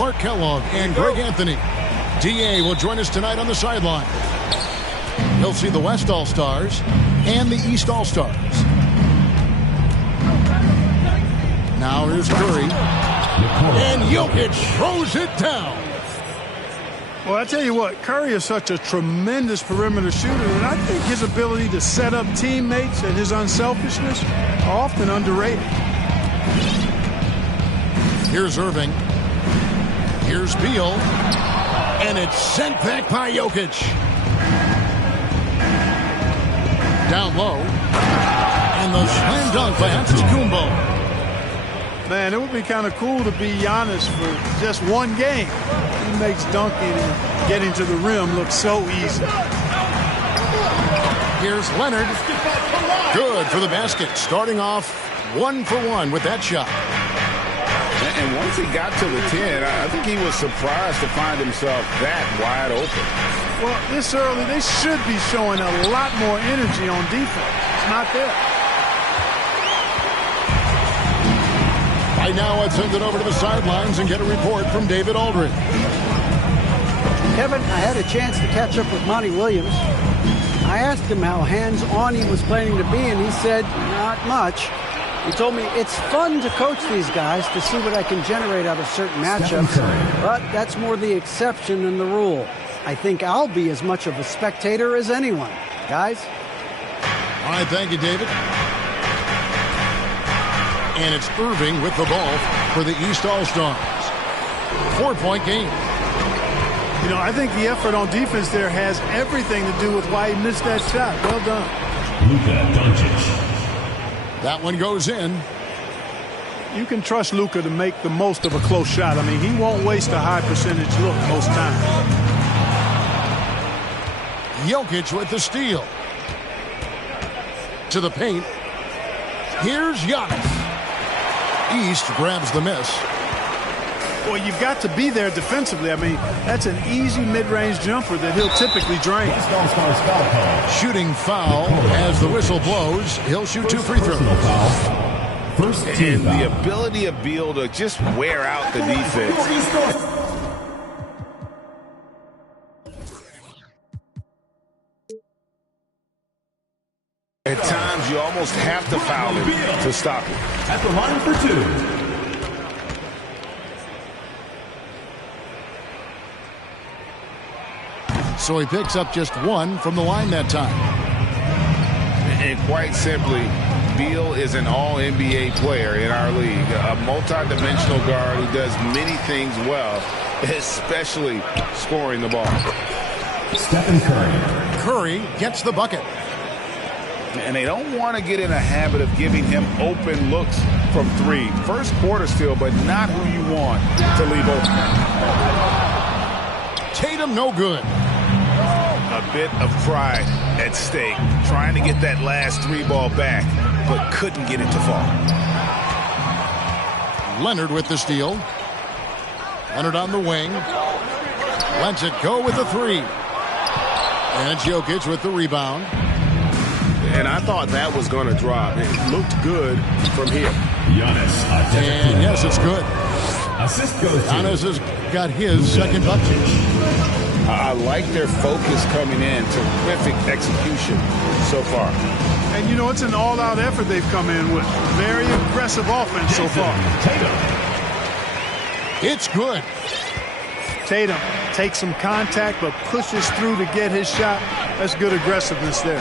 Clark Kellogg and Greg Anthony. D.A. will join us tonight on the sideline. He'll see the West All-Stars and the East All-Stars. Now here's Curry. And Jokic throws it down. Well, I tell you what, Curry is such a tremendous perimeter shooter, and I think his ability to set up teammates and his unselfishness are often underrated. Here's Irving. Here's Beal. And it's sent back by Jokic. Down low. And the slam dunk by Antetokounmpo. Man, it would be kind of cool to be Giannis for just one game. He makes dunking and getting to the rim look so easy. Here's Leonard. Good for the basket. Starting off 1 for 1 with that shot. And once he got to the 10, I think he was surprised to find himself that wide open. Well, this early, they should be showing a lot more energy on defense. It's not there. Right now, let's send it over to the sidelines and get a report from David Aldridge. Kevin, I had a chance to catch up with Monty Williams. I asked him how hands-on he was planning to be, and he said, not much. He told me it's fun to coach these guys to see what I can generate out of certain matchups, but that's more the exception than the rule. I think I'll be as much of a spectator as anyone. Guys? All right, thank you, David. And it's Irving with the ball for the East All-Stars. 4-point game. You know, I think the effort on defense there has everything to do with why he missed that shot. Well done. Luka Doncic. That one goes in. You can trust Luka to make the most of a close shot. I mean, he won't waste a high percentage look most times. Jokic with the steal. To the paint. Here's Giannis. East grabs the miss. Well, you've got to be there defensively. I mean, that's an easy mid-range jumper that he'll typically drain. Shooting foul as the whistle blows. He'll shoot 2 free throws. And the ability of Beal to just wear out the defense. At times, you almost have to foul him to stop him. At the line for 2. So he picks up just 1 from the line that time. And quite simply, Beal is an all-NBA player in our league. A multi-dimensional guard who does many things well, especially scoring the ball. Stephen Curry. Curry gets the bucket. And they don't want to get in a habit of giving him open looks from 3. First quarter still, but not who you want to leave open. Tatum no good. A bit of pride at stake, trying to get that last 3 ball back, but couldn't get it to fall. Leonard with the steal. Leonard on the wing. Lets it go with the 3. And Jokic with the rebound. And I thought that was going to drop. It looked good from here. Giannis. And yes, it's good. Assist goes to Giannis has got his second bucket. I like their focus coming in. Terrific execution so far. And, you know, it's an all-out effort they've come in with. Very aggressive offense so far. Tatum. It's good. Tatum takes some contact but pushes through to get his shot. That's good aggressiveness there.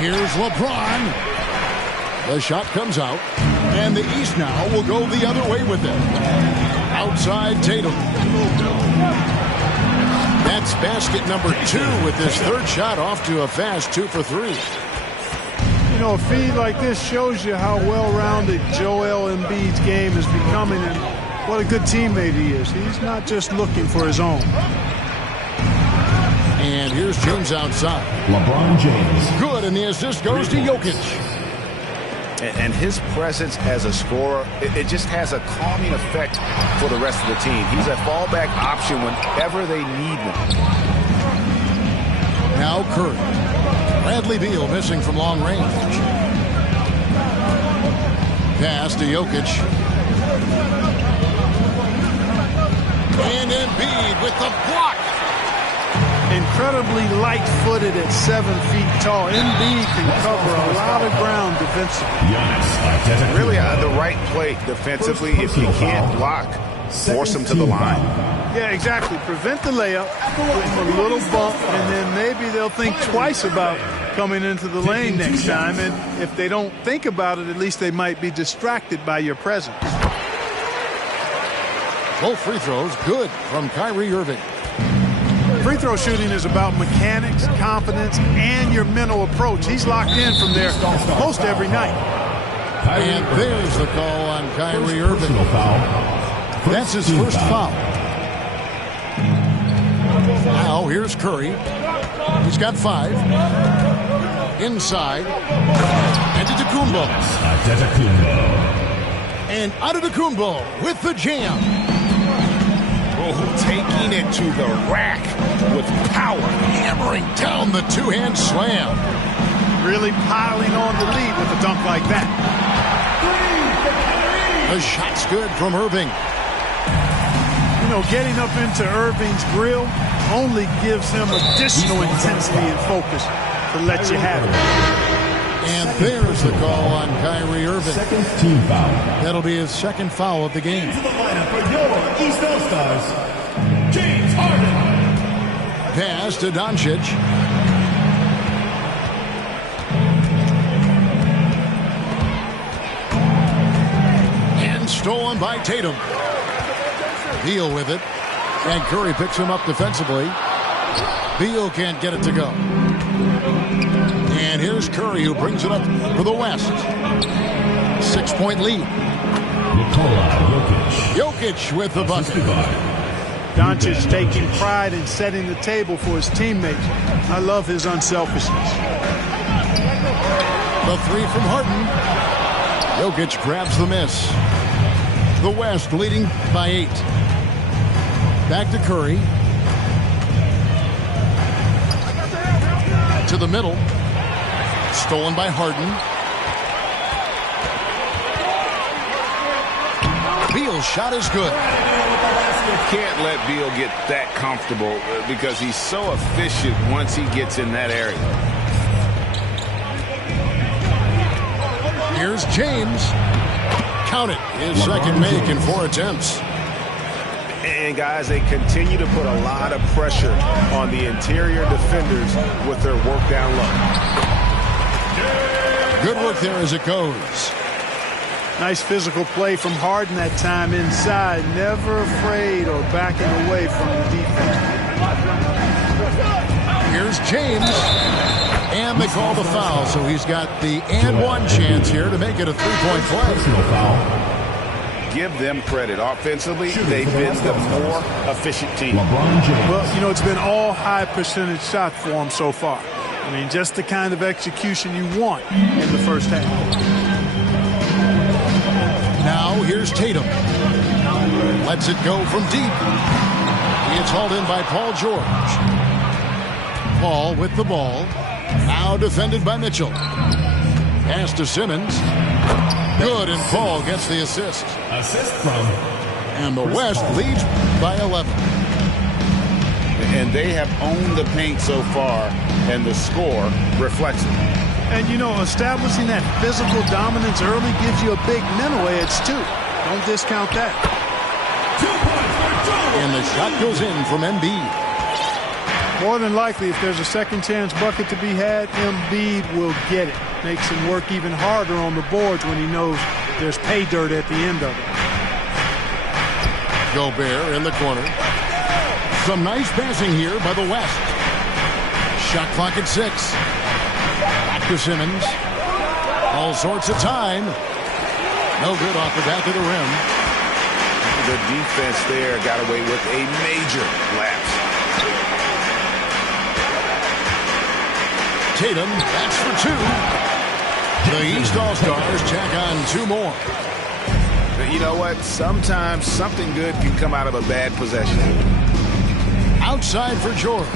Here's LeBron. The shot comes out. And the East now will go the other way with it. Outside Tatum. That's basket number 2 with his 3rd shot off to a fast 2 for 3. You know, a feed like this shows you how well-rounded Joel Embiid's game is becoming and what a good teammate he is. He's not just looking for his own. And here's James outside. LeBron James. Good, and the assist goes to Jokic. And his presence as a scorer, it just has a calming effect for the rest of the team. He's a fallback option whenever they need one. Now Curry. Bradley Beal missing from long range. Pass to Jokic. Embiid with the block. Incredibly light-footed at 7 feet tall. Embiid can cover a lot of ground defensively. Really the right play defensively. If you can't block, force him to the line. Yeah, exactly. Prevent the layup, give him a little bump, and then maybe they'll think twice about coming into the lane next time. And if they don't think about it, at least they might be distracted by your presence. Both free throws good from Kyrie Irving. Free throw shooting is about mechanics, confidence, and your mental approach. He's locked in from there most every night. And there's the call on Kyrie Irving. That's his first foul. Now here's Curry. He's got 5. Inside. Antetokounmpo. And Antetokounmpo with the jam. Oh, taking it to the rack with power. Hammering down the two-hand slam. Really piling on the lead with a dunk like that. The shot's good from Irving. You know, getting up into Irving's grill only gives him additional intensity and focus to let you have it. And there's the call on Kyrie Irving. Second team foul. That'll be his second foul of the game. Into the lineup for your East All-Stars, James Harden. Pass to Doncic. And stolen by Tatum. Beal with it. And Curry picks him up defensively. Beal can't get it to go. And here's Curry, who brings it up for the West. 6-point lead. Nikola Jokic. Jokic with the bucket. Doncic taking pride in setting the table for his teammates. I love his unselfishness. The 3 from Harden. Jokic grabs the miss. The West leading by 8. Back to Curry. To the middle. Stolen by Harden. Beal's shot is good. You can't let Beal get that comfortable because he's so efficient once he gets in that area. Here's James. Count it. His second make in 4 attempts. And guys, they continue to put a lot of pressure on the interior defenders with their work down low. Good work there as it goes. Nice physical play from Harden that time inside. Never afraid or backing away from the defense. Here's James. And they call the foul, so he's got the and one chance here to make it a 3-point play. Personal foul. Give them credit. Offensively, they've been the more efficient team. LeBron James. Well, you know, it's been all high percentage shots for him so far. I mean, just the kind of execution you want in the first half. Now here's Tatum. Lets it go from deep. He gets hauled in by Paul George. Paul with the ball. Now defended by Mitchell. Pass to Simmons. Good, and Paul gets the assist. Assist from. And the West leads by 11. And they have owned the paint so far, and the score reflects it. And, you know, establishing that physical dominance early gives you a big mental edge, too. Don't discount that. 2 points for Joel. And the shot goes in from Embiid. More than likely, if there's a second chance bucket to be had, Embiid will get it. Makes him work even harder on the boards when he knows there's pay dirt at the end of it. Gobert in the corner. Some nice passing here by the West. Shot clock at 6. Back to Simmons. All sorts of time. No good off the back of the rim. The defense there got away with a major lapse. Tatum, that's for 2. The East All-Stars tack on 2 more. But you know what? Sometimes something good can come out of a bad possession. Outside for George.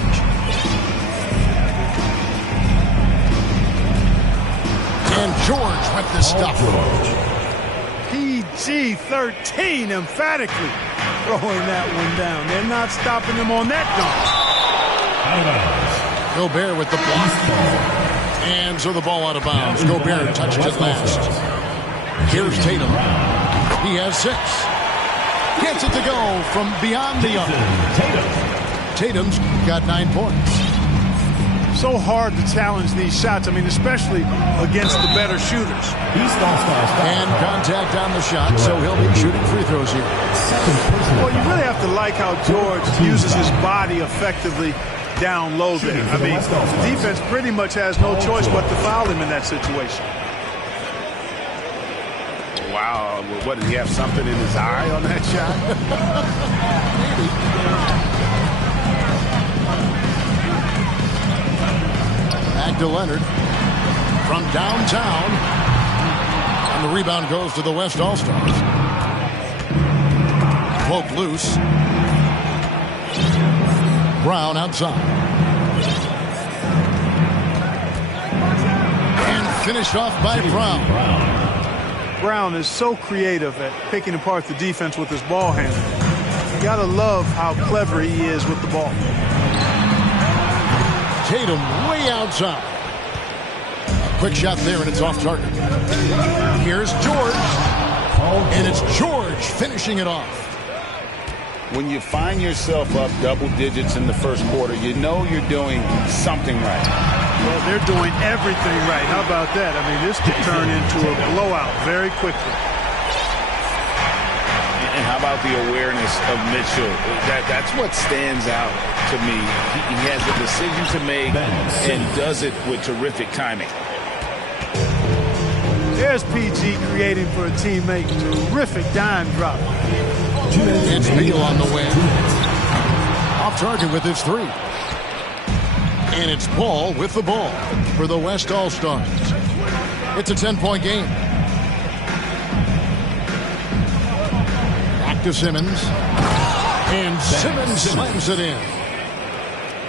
And George with the stuff. PG-13 emphatically. throwing that one down. They're not stopping him on that dunk. Gobert with the block. And so the ball out of bounds. Gobert touched it last. Here's Tatum. He has 6. Gets it to go from beyond the arc. Tatum's got 9 points. So hard to challenge these shots. I mean, especially against the better shooters. And contact on the shot, so he'll be shooting free throws here. Well, you really have to like how George uses his body effectively down low there. I mean, the defense pretty much has no choice but to foul him in that situation. Wow, what, did he have something in his eye on that shot? Back to Leonard from downtown. And the rebound goes to the West All-Stars. Poke loose. Brown outside. And finished off by Brown. Brown is so creative at picking apart the defense with his ball handling. You gotta love how clever he is with the ball. Tatum way outside. A quick shot there, and it's off target. Here's George. And it's George finishing it off. When you find yourself up double digits in the first quarter, you know you're doing something right. Well, they're doing everything right. How about that? I mean, this could turn into a blowout very quickly. And how about the awareness of Mitchell? That's what stands out to me. He has a decision to make and does it with terrific timing. There's PG creating for a teammate. Terrific dime drop. It's Beal on the win. Off target with his 3. And it's Paul with the ball for the West All-Stars. It's a 10-point game. Back to Simmons. And Simmons slams it in.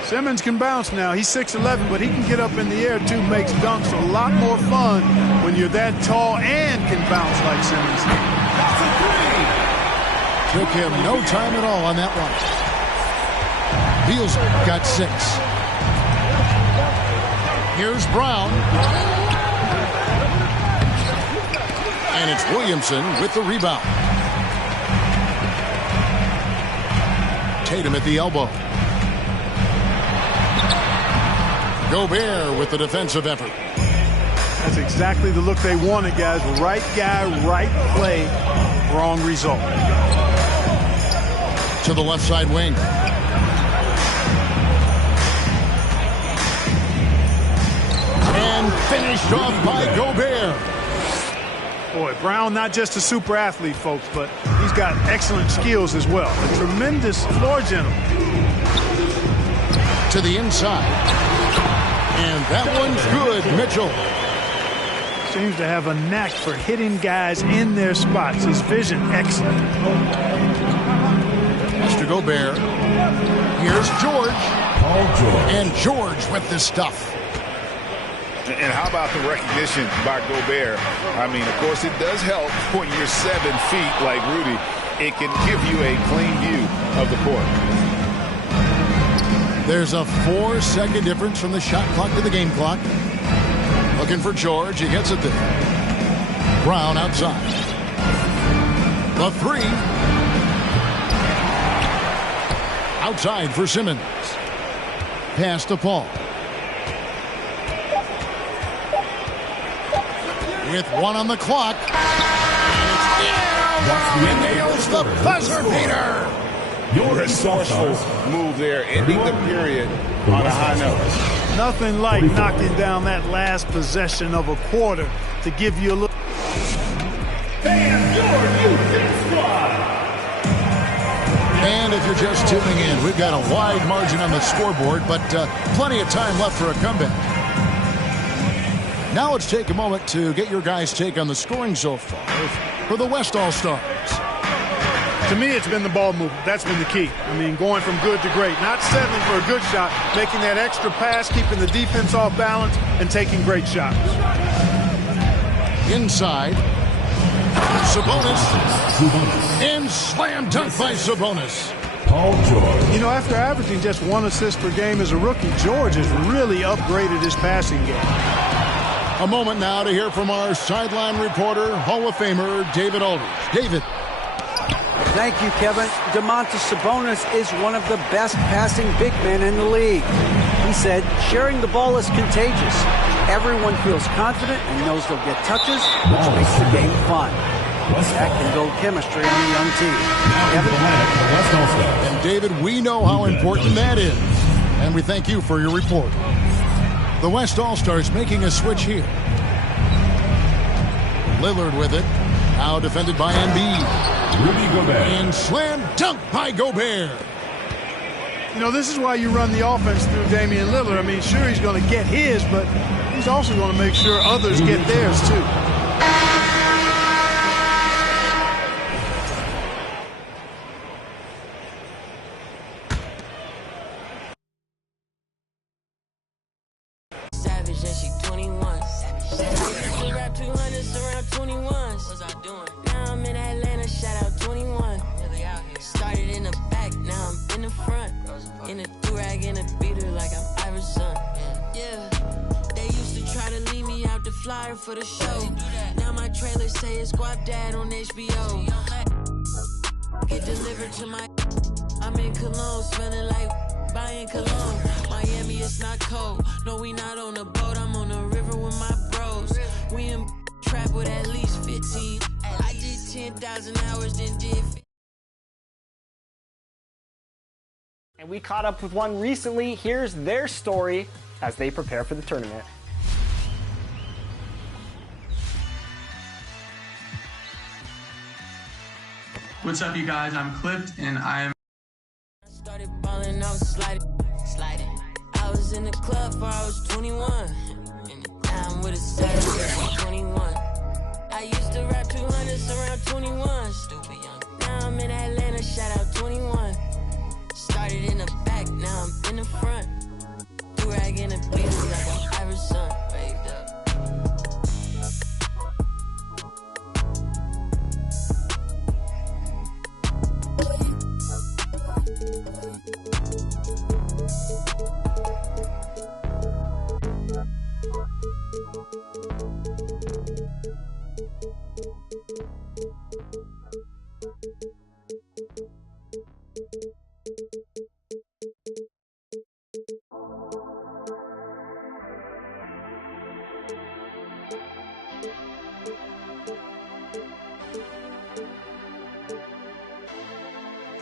Simmons can bounce now. He's 6'11", but he can get up in the air, too. Makes dunks a lot more fun when you're that tall and can bounce like Simmons. Took him no time at all on that one. Beal's got 6. Here's Brown. And it's Williamson with the rebound. Tatum at the elbow. Gobert with the defensive effort. That's exactly the look they wanted, guys. Right guy, right play, wrong result. To the left side wing. And finished off by Gobert. Boy, Brown not just a super athlete, folks, but he's got excellent skills as well. A tremendous floor general. To the inside. And that one's good, Mitchell. Seems to have a knack for hitting guys in their spots. His vision, excellent. Mr. Gobert. Here's George. And George with the stuff. And how about the recognition by Gobert? I mean, of course, it does help when you're 7 feet like Rudy. It can give you a clean view of the court. There's a 4-second difference from the shot clock to the game clock. Looking for George. He gets it there. Brown outside. The 3. Outside for Simmons. Pass to Paul. With 1 on the clock. And nails the buzzer beater. Your resourceful move there, ending the period on a high note. Nothing like knocking down that last possession of a quarter to give you a little. And if you're just tuning in, we've got a wide margin on the scoreboard, but plenty of time left for a comeback. Now let's take a moment to get your guys' take on the scoring so far for the West All-Stars. To me, it's been the ball movement. That's been the key. I mean, going from good to great. Not settling for a good shot, making that extra pass, keeping the defense off balance, and taking great shots. Inside. Sabonis. And slam dunk by Sabonis. Paul George. You know, after averaging just 1 assist per game as a rookie, George has really upgraded his passing game. A moment now to hear from our sideline reporter, Hall of Famer David Aldridge. David. Thank you, Kevin. Domantas Sabonis is one of the best passing big men in the league. He said, sharing the ball is contagious. Everyone feels confident and knows they'll get touches, which makes the game fun. That can build chemistry on a young team. And David, we know how important that is. And we thank you for your report. The West All-Stars making a switch here. Lillard with it. Now defended by Embiid. Rudy Gobert. And slam dunk by Gobert. You know, this is why you run the offense through Damian Lillard. I mean, sure, he's going to get his, but he's also going to make sure others get theirs, too. Savage and she 21. Savage. Rap 200s around 21s. What's I doing? Now I'm in Atlanta, shout out 21. Started in the back, now I'm in the front. In a do-rag, in a beater like I'm Iverson. Yeah, they used to try to leave me out the flyer for the show. Now my trailer say it's Guap Dad on HBO. Get delivered to my... I'm in Cologne, smelling like buying cologne. Miami, it's not cold. No, we not on a boat, I'm on the river with my bros. We in trap with at least 15. I did 10,000 hours, then did 15. And we caught up with one recently. Here's their story as they prepare for the tournament. What's up, you guys? I'm Clipped, and I'm... Started balling, I was sliding. I was in the club before I was 21. And now I'm with a savage, 21. I used to rap 200s around 21. Stupid young. Now I'm in Atlanta, shout out 21. Started in the back, now I'm in the front. Do-rag in a beater like I'm Iverson. Waved up.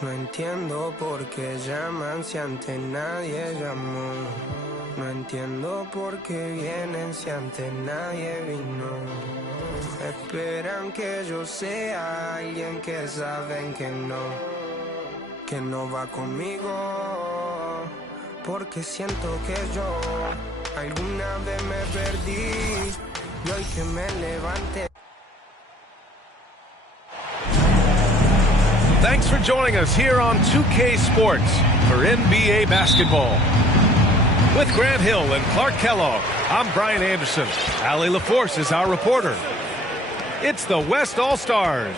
No entiendo por qué llaman si antes nadie llamó. No entiendo por qué vienen si antes nadie vino. Esperan que yo sea alguien que saben que no va conmigo. Porque siento que yo alguna vez me perdí y hoy que me levante. Thanks for joining us here on 2K Sports for NBA basketball. With Grant Hill and Clark Kellogg, I'm Brian Anderson. Allie LaForce is our reporter. It's the West All-Stars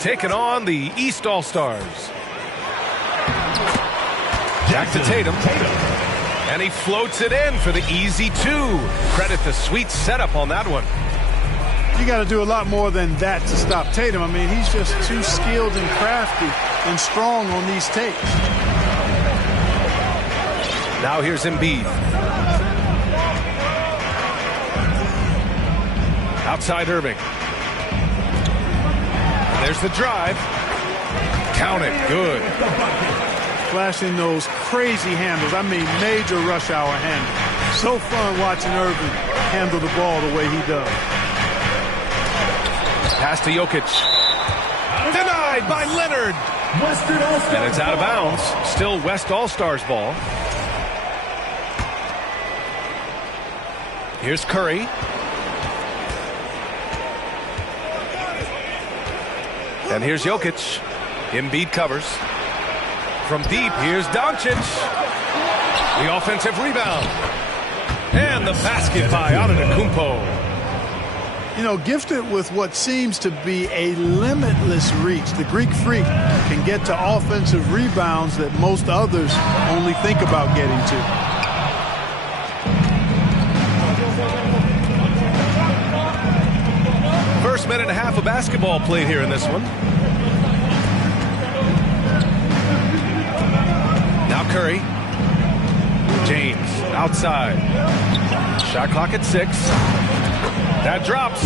taking on the East All-Stars. Back to Tatum. And he floats it in for the easy two. Credit the sweet setup on that one. You got to do a lot more than that to stop Tatum. I mean, he's just too skilled and crafty and strong on these takes. Now here's Embiid. Outside Irving. And there's the drive. Count it. Good. Flashing those crazy handles. I mean, major rush hour handles. So fun watching Irving handle the ball the way he does. Pass to Jokic. Denied by Leonard. And it's out of bounds. Still West All-Stars ball. Here's Curry. And here's Jokic. Embiid covers. From deep, here's Doncic. The offensive rebound. And the basket by Antetokounmpo. You know, gifted with what seems to be a limitless reach, the Greek Freak can get to offensive rebounds that most others only think about getting to. First minute and a half of basketball played here in this one. Now Curry. James outside. Shot clock at 6. That drops.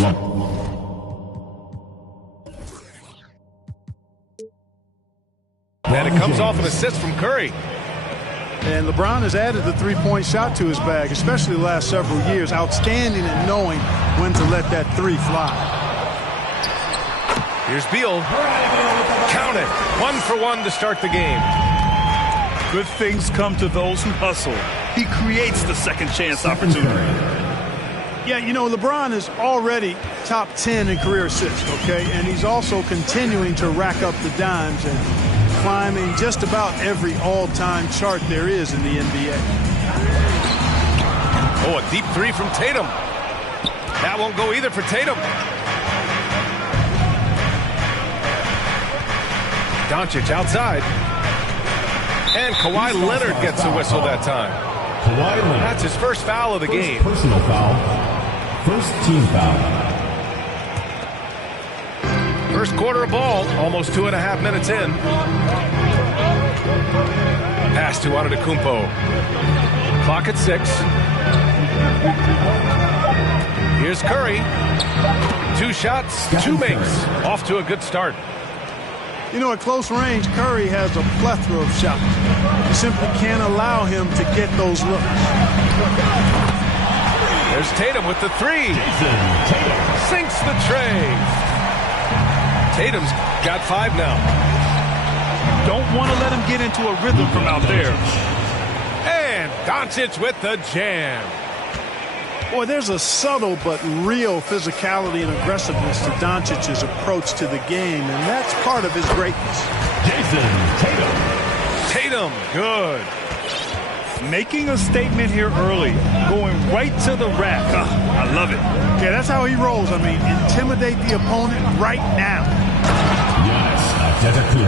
And it comes off an assist from Curry. And LeBron has added the three-point shot to his bag, especially the last several years. Outstanding at knowing when to let that three fly. Here's Beal. Count it. 1 for 1 to start the game. Good things come to those who hustle. He creates the second chance opportunity. Yeah, you know, LeBron is already top 10 in career assists, okay? And he's also continuing to rack up the dimes and climbing just about every all-time chart there is in the NBA. Oh, a deep three from Tatum. That won't go either for Tatum. Doncic outside. And Kawhi Leonard gets a whistle that time. Kawhi Leonard. That's his first foul of the game. Personal foul. First team foul. First quarter of ball, almost 2.5 minutes in. Pass to Antetokounmpo. Clock at 6. Here's Curry. 2 shots, 2 makes. Off to a good start. You know, at close range, Curry has a plethora of shots. You simply can't allow him to get those looks. There's Tatum with the 3. Sinks the tray. Tatum's got 5 now. Don't want to let him get into a rhythm from out there. And Doncic with the jam. Boy, there's a subtle but real physicality and aggressiveness to Doncic's approach to the game, and that's part of his greatness. Jason Tatum. Tatum, good. Making a statement here early. Going right to the rack. I love it. Yeah, that's how he rolls. I mean, intimidate the opponent right now.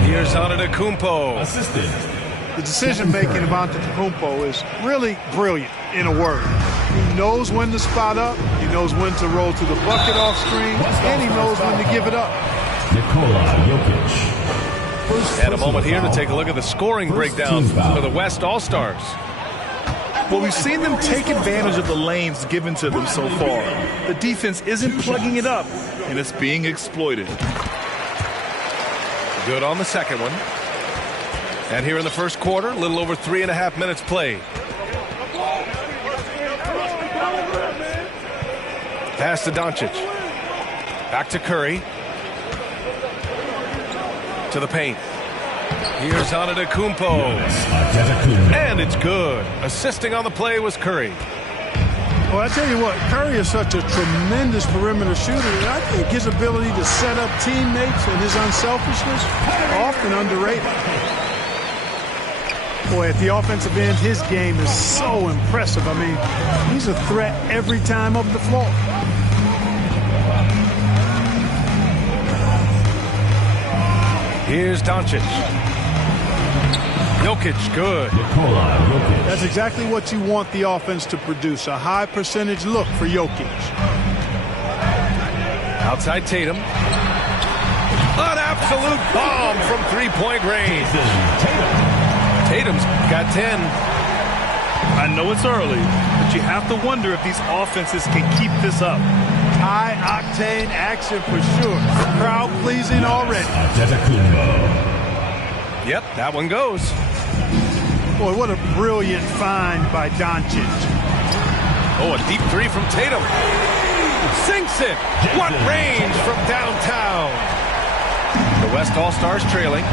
Here's Antetokounmpo. Assisted. The decision-making of Antetokounmpo is really brilliant, in a word. He knows when to spot up, he knows when to roll to the bucket off screen, and he knows when to give it up. Nikola Jokic. And a moment here to take a look at the scoring breakdown for the West All-Stars. Well, we've seen them take advantage of the lanes given to them so far. The defense isn't plugging it up, and it's being exploited. Good on the second one. And here in the first quarter, a little over 3.5 minutes played. Pass to Doncic. Back to Curry. To the paint. Here's Antetokounmpo. And it's good. Assisting on the play was Curry. Well, I tell you what, Curry is such a tremendous perimeter shooter, and I think his ability to set up teammates and his unselfishness are often underrated. Boy, at the offensive end, his game is so impressive. I mean, he's a threat every time up the floor. Here's Doncic. Jokic, good. That's exactly what you want the offense to produce, a high percentage look for Jokic. Outside Tatum. An absolute bomb from three-point range. Tatum's got 10. I know it's early, but you have to wonder if these offenses can keep this up. High-octane action for sure. Crowd-pleasing already. Yep, that one goes. Boy, what a brilliant find by Doncic. Oh, a deep 3 from Tatum. Sinks it. What range from downtown. The West All-Stars trailing.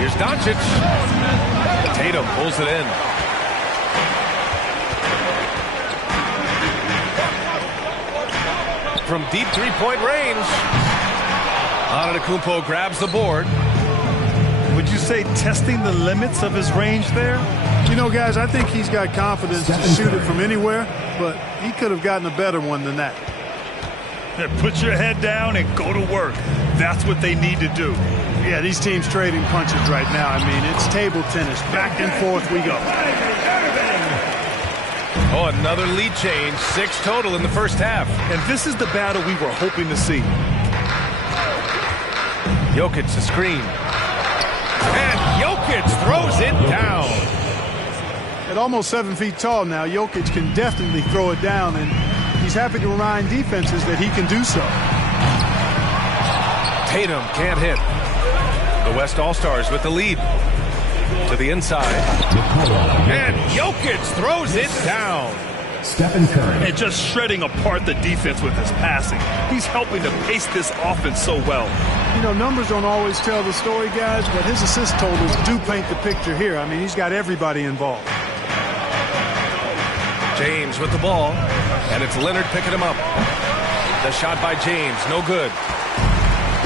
Here's Doncic. Tatum pulls it in. From deep three-point range. Antetokounmpo grabs the board. Would you say testing the limits of his range there? You You know, guys, I think he's got confidence to shoot it from anywhere, but he could have gotten a better one than that. Put your head down and go to work. That's what they need to do. Yeah, these teams trading punches right now. I mean, it's table tennis. Back and forth we go. Oh, another lead change. 6 total in the first half. And this is the battle we were hoping to see. Jokic the screen. And Jokic throws it down. At almost 7 feet tall now, Jokic can definitely throw it down, and he's happy to remind defenses that he can do so. Tatum can't hit. The West All-Stars with the lead. To the inside. And Jokic throws it down. Stephen Curry. And just shredding apart the defense with his passing. He's helping to pace this offense so well. You know, numbers don't always tell the story, guys, but his assist totals do paint the picture here. I mean, he's got everybody involved. James with the ball, and it's Leonard picking him up. The shot by James, no good.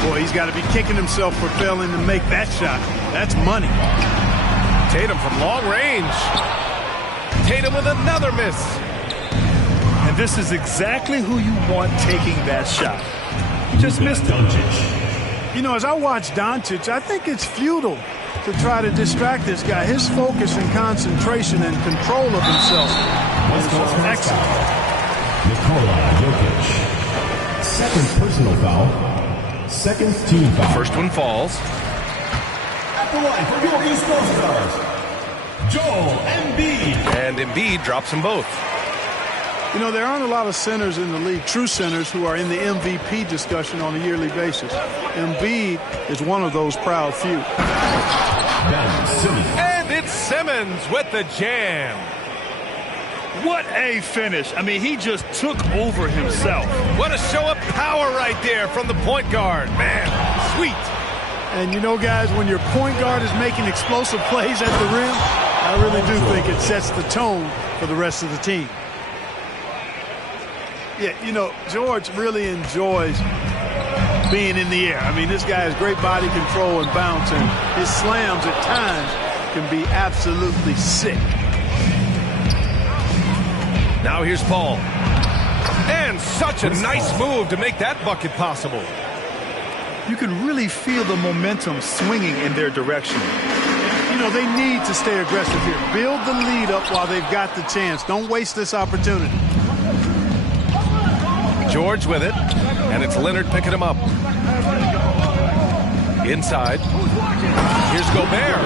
Boy, he's got to be kicking himself for failing to make that shot. That's money. Tatum from long range. Tatum with another miss. And this is exactly who you want taking that shot. He just missed it. You know, as I watch Doncic, I think it's futile to try to distract this guy. His focus and concentration and control of himself is excellent. Nikola Jokic. Second personal foul. Second team foul. First one falls. At the line for your East Coast Stars, Joel Embiid. And Embiid drops them both. You know, there aren't a lot of centers in the league, true centers, who are in the MVP discussion on a yearly basis. Embiid is one of those proud few. And it's Simmons with the jam. What a finish. I mean, he just took over himself. What a show of power right there from the point guard. Man, sweet. And you know, guys, when your point guard is making explosive plays at the rim, I really do think it sets the tone for the rest of the team. Yeah, you know, George really enjoys being in the air. I mean, this guy has great body control and bounce, and his slams at times can be absolutely sick. Now here's Paul. And such a nice move to make that bucket possible. You can really feel the momentum swinging in their direction. You know, they need to stay aggressive here. Build the lead up while they've got the chance. Don't waste this opportunity. George with it, and it's Leonard picking him up. Inside. Here's Gobert.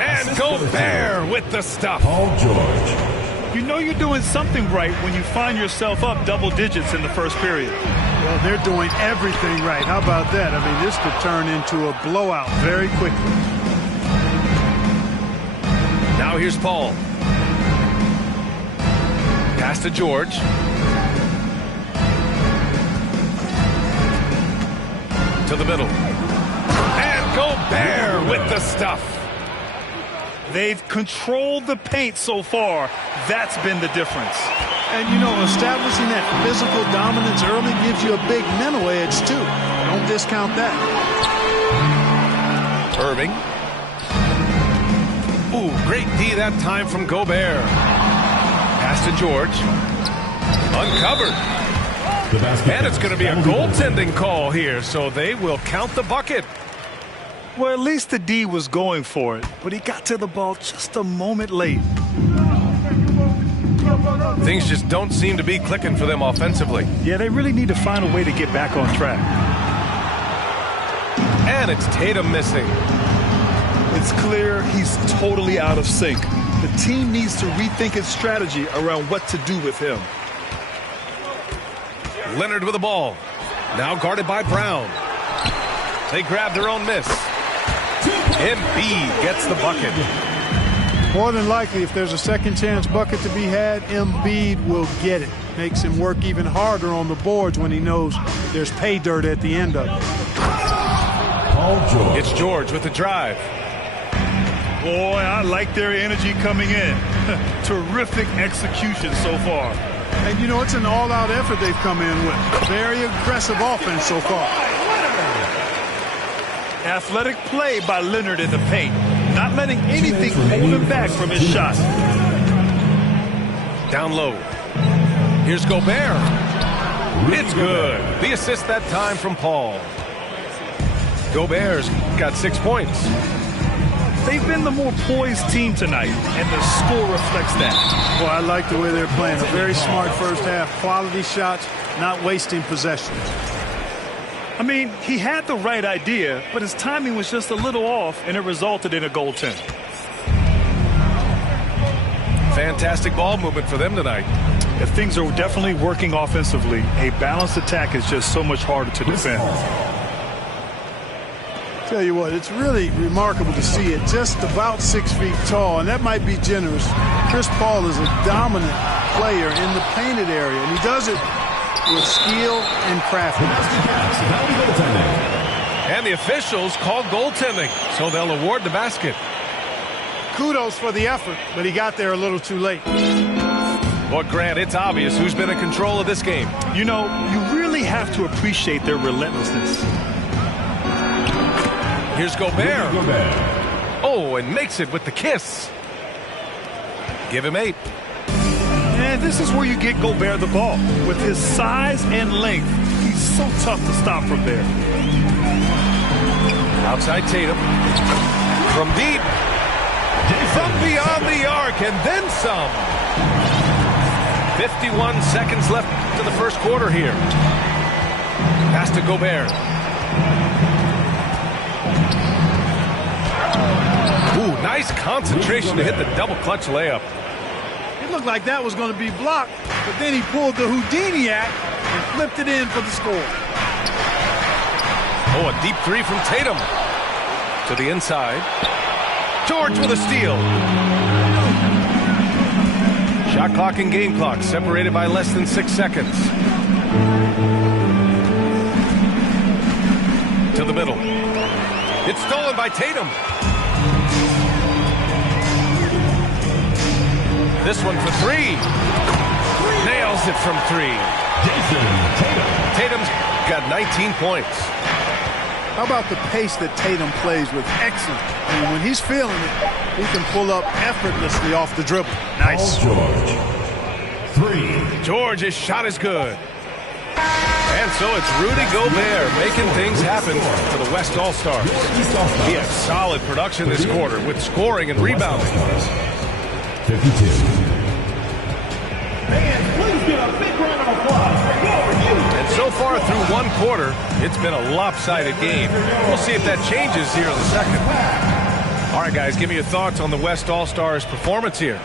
And Gobert with the stuff. Paul George. You know you're doing something right when you find yourself up double digits in the first period. Well, they're doing everything right. How about that? I mean, this could turn into a blowout very quickly. Now here's Paul. Pass to George. To the middle. And Gobert with the stuff. They've controlled the paint so far. That's been the difference. And, you know, establishing that physical dominance early gives you a big mental edge, too. Don't discount that. Irving. Ooh, great D that time from Gobert. Pass to George. Uncovered. And it's going to be a goaltending call here, so they will count the bucket. Well, at least the D was going for it, but he got to the ball just a moment late. Things just don't seem to be clicking for them offensively. Yeah, they really need to find a way to get back on track. And it's Tatum missing. It's clear he's totally out of sync. The team needs to rethink its strategy around what to do with him. Leonard with the ball. Now guarded by Brown. They grab their own miss. Embiid gets the bucket. More than likely, if there's a second chance bucket to be had, Embiid will get it. Makes him work even harder on the boards when he knows there's pay dirt at the end of it. Paul George. It's George with the drive. Boy, I like their energy coming in. Terrific execution so far. And, you know, it's an all-out effort they've come in with. Very aggressive offense so far. Athletic play by Leonard in the paint. not letting anything hold him back from his shot. Down low. Here's Gobert. It's good. The assist that time from Paul. Gobert's got 6 points. They've been the more poised team tonight, and the score reflects that. Well, I like the way they're playing. A very smart first half. Quality shots, not wasting possessions. I mean, he had the right idea, but his timing was just a little off, and it resulted in a goaltend. Fantastic ball movement for them tonight. If things are definitely working offensively, a balanced attack is just so much harder to defend. Tell you what, it's really remarkable to see it. Just about 6 feet tall, and that might be generous. Chris Paul is a dominant player in the painted area, and he does it with skill and craftiness. And the officials called goaltending, so they'll award the basket. Kudos for the effort, but he got there a little too late. Well, Grant, it's obvious who's been in control of this game. You know, you really have to appreciate their relentlessness. Here's Gobert. Oh, and makes it with the kiss. Give him 8. And this is where you get Gobert the ball. With his size and length, he's so tough to stop from there. Outside Tatum. From deep. From beyond the arc, and then some. 51 seconds left to the first quarter here. Pass to Gobert. Ooh, nice concentration to hit the double clutch layup. It looked like that was going to be blocked, but then he pulled the Houdini act and flipped it in for the score. Oh, a deep 3 from Tatum. To the inside. George with a steal. Shot clock and game clock separated by less than 6 seconds. To the middle. It's stolen by Tatum. This one for 3. Nails it from 3. Tatum's got 19 points. How about the pace that Tatum plays with? Excellent. And when he's feeling it, he can pull up effortlessly off the dribble. Nice. George. 3. George's shot is good. And so it's Rudy Gobert making things happen for the West All-Stars. He had solid production this quarter with scoring and rebounding. 52. And so far through one quarter, it's been a lopsided game. We'll see if that changes here in the second. All right, guys, give me your thoughts on the West All-Stars' performance here.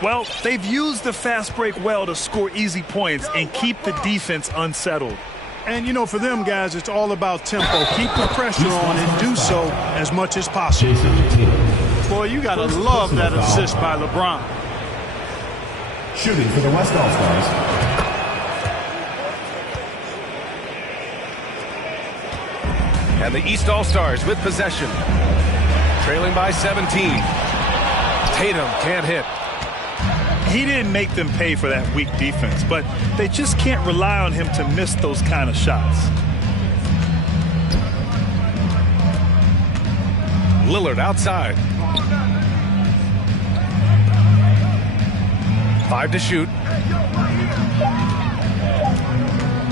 Well, they've used the fast break well to score easy points and keep the defense unsettled. And, you know, for them guys, it's all about tempo. Keep the pressure on and do so as much as possible. Boy, you got to love that assist by LeBron. Shooting for the West All-Stars. And the East All-Stars with possession. Trailing by 17. Tatum can't hit. He didn't make them pay for that weak defense, but they just can't rely on him to miss those kind of shots. Lillard outside. 5 to shoot.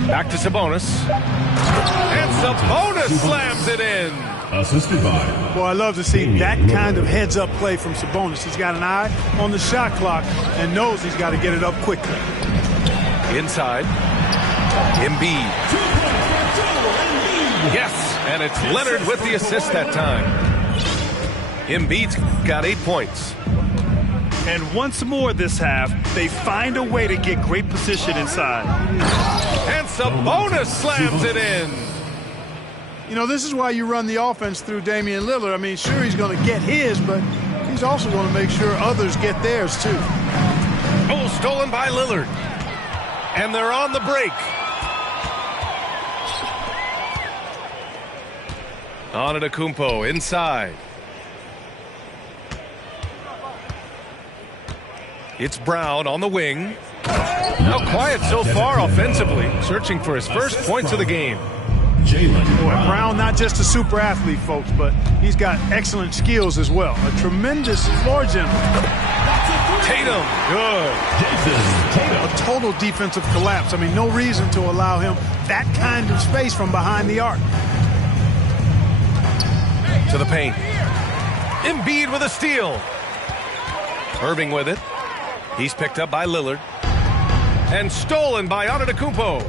Back to Sabonis. And Sabonis slams it in. Assisted by. Boy, I love to see that kind of heads-up play from Sabonis. He's got an eye on the shot clock and knows he's got to get it up quickly. Inside. Embiid. Yes, and it's Leonard with the assist that time. Embiid's got 8 points. And once more this half, they find a way to get great position inside. And Sabonis slams it in. You know, this is why you run the offense through Damian Lillard. I mean, sure, he's going to get his, but he's also going to make sure others get theirs, too. Oh, stolen by Lillard. And they're on the break. Antetokounmpo inside. It's Brown on the wing. Now quiet so far offensively, searching for his first points of the game. Brown, not just a super athlete, folks, but he's got excellent skills as well. A tremendous floor general. Tatum, good. A total defensive collapse. I mean, no reason to allow him that kind of space from behind the arc. To the paint. Embiid with a steal. Irving with it. He's picked up by Lillard. And stolen by Antetokounmpo.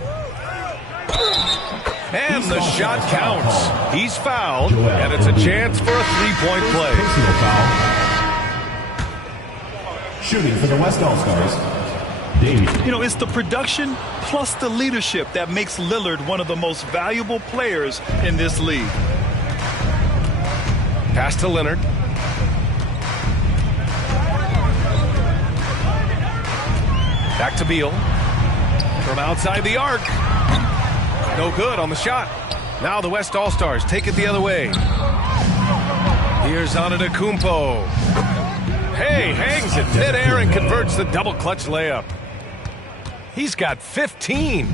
And the shot counts. He's fouled, and it's a chance for a three-point play. Personal foul. Shooting for the West All-Stars, Damian. You know, it's the production plus the leadership that makes Lillard one of the most valuable players in this league. Pass to Leonard. Back to Beal. From outside the arc. No good on the shot. Now the West All-Stars take it the other way. Here's Antetokounmpo. Hey, hangs it midair and converts the double clutch layup. He's got 15.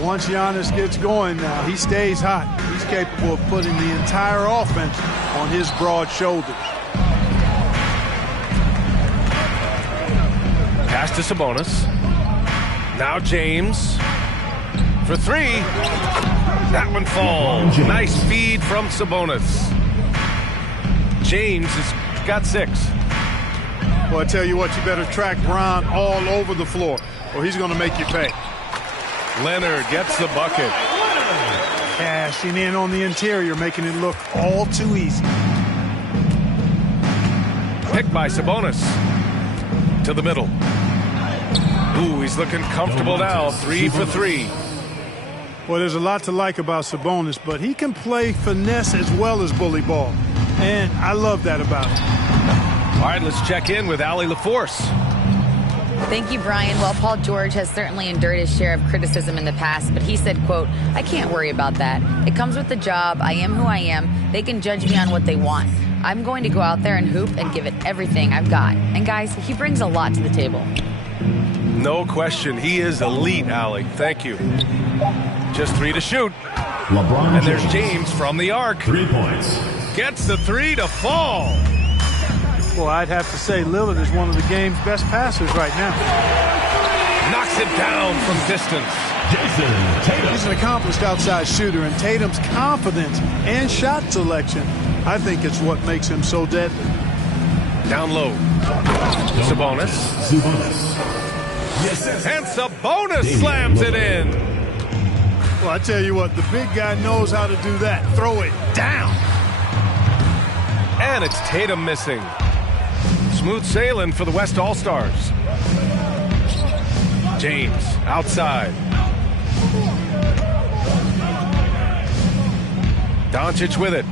Once Giannis gets going now, he stays hot. He's capable of putting the entire offense on his broad shoulders. Pass to Sabonis. Now James. For three. That one falls. Nice feed from Sabonis. James has got 6. Well, I tell you what, you better track Bron all over the floor, or he's going to make you pay. Leonard gets the bucket. Cashing in on the interior, making it look all too easy. Picked by Sabonis. To the middle. Ooh, he's looking comfortable now. 3 for 3. Well, there's a lot to like about Sabonis, but he can play finesse as well as bully ball. And I love that about him. All right, let's check in with Allie LaForce. Thank you, Brian. Well, Paul George has certainly endured his share of criticism in the past, but he said, quote, "I can't worry about that. It comes with the job. I am who I am. They can judge me on what they want. I'm going to go out there and hoop and give it everything I've got." And guys, he brings a lot to the table. No question. He is elite, Allie. Thank you. Just 3 to shoot. LeBron and there's James from the arc. 3 points. Gets the 3 to fall. Well, I'd have to say Lillard is one of the game's best passers right now. Knocks it down from distance. Jason Tatum. He's an accomplished outside shooter, and Tatum's confidence and shot selection, I think it's what makes him so deadly. Down low. Sabonis. And Sabonis slams it in. Well, I tell you what, the big guy knows how to do that. Throw it down. And it's Tatum missing. Smooth sailing for the West All-Stars. James outside. Doncic with it.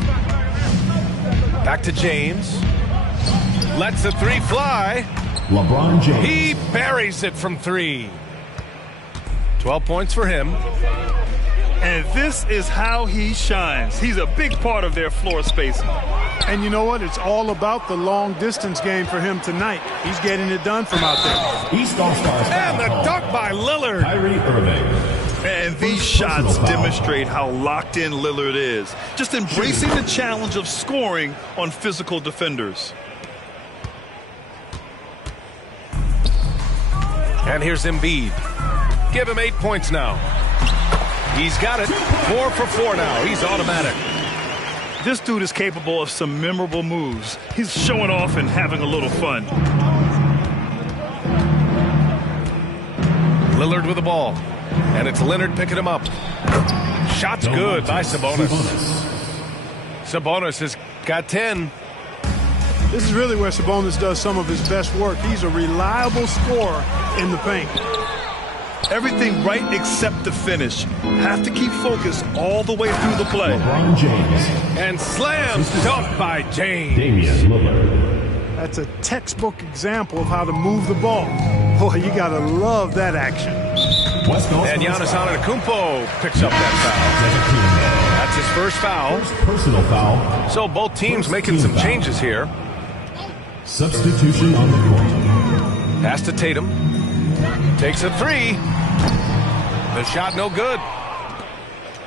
Back to James. Lets the 3 fly. LeBron James. He buries it from 3. 12 points for him. And this is how he shines. He's a big part of their floor spacing. And you know what? It's all about the long distance game for him tonight. He's getting it done from out there. East All-Stars. And the dunk by Lillard. Kyrie Irving. And these shots demonstrate how locked in Lillard is. Just embracing the challenge of scoring on physical defenders. And here's Embiid. Give him 8 points now. He's got it. 4 for 4 now. He's automatic. This dude is capable of some memorable moves. He's showing off and having a little fun. Lillard with the ball. And it's Leonard picking him up. Shot's good by Sabonis. Sabonis has got 10. This is really where Sabonis does some of his best work. He's a reliable scorer in the paint. Everything right except the finish. Have to keep focused all the way through the play. LeBron James. And slams dunk by James. Damian Lillard. That's a textbook example of how to move the ball. Boy, you got to love that action. And Giannis Antetokounmpo picks up that foul. That's his first foul. Personal foul. So both teams making some changes here. Substitution on the court. Pass to Tatum. Takes a 3. The shot no good.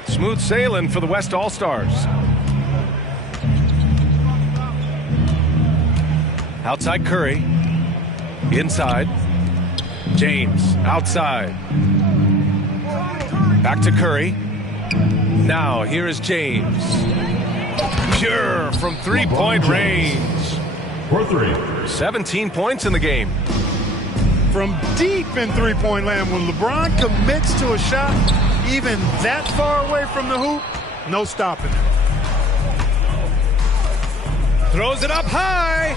Smooth sailing for the West All-Stars. Outside Curry. Inside. James outside. Back to Curry. Now here is James. Pure from three-point range. For 3. 17 points in the game. From deep in three-point land, when LeBron commits to a shot, even that far away from the hoop, no stopping it. Throws it up high.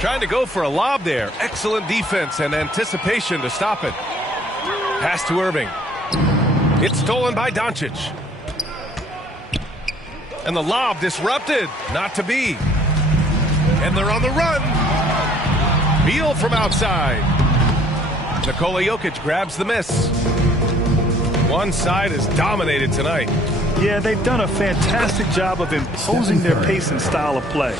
Trying to go for a lob there. Excellent defense and anticipation to stop it. Pass to Irving. It's stolen by Doncic. And the lob disrupted. Not to be. And they're on the run. Beal from outside. Nikola Jokic grabs the miss. One side is dominated tonight. Yeah, they've done a fantastic job of imposing their pace and style of play.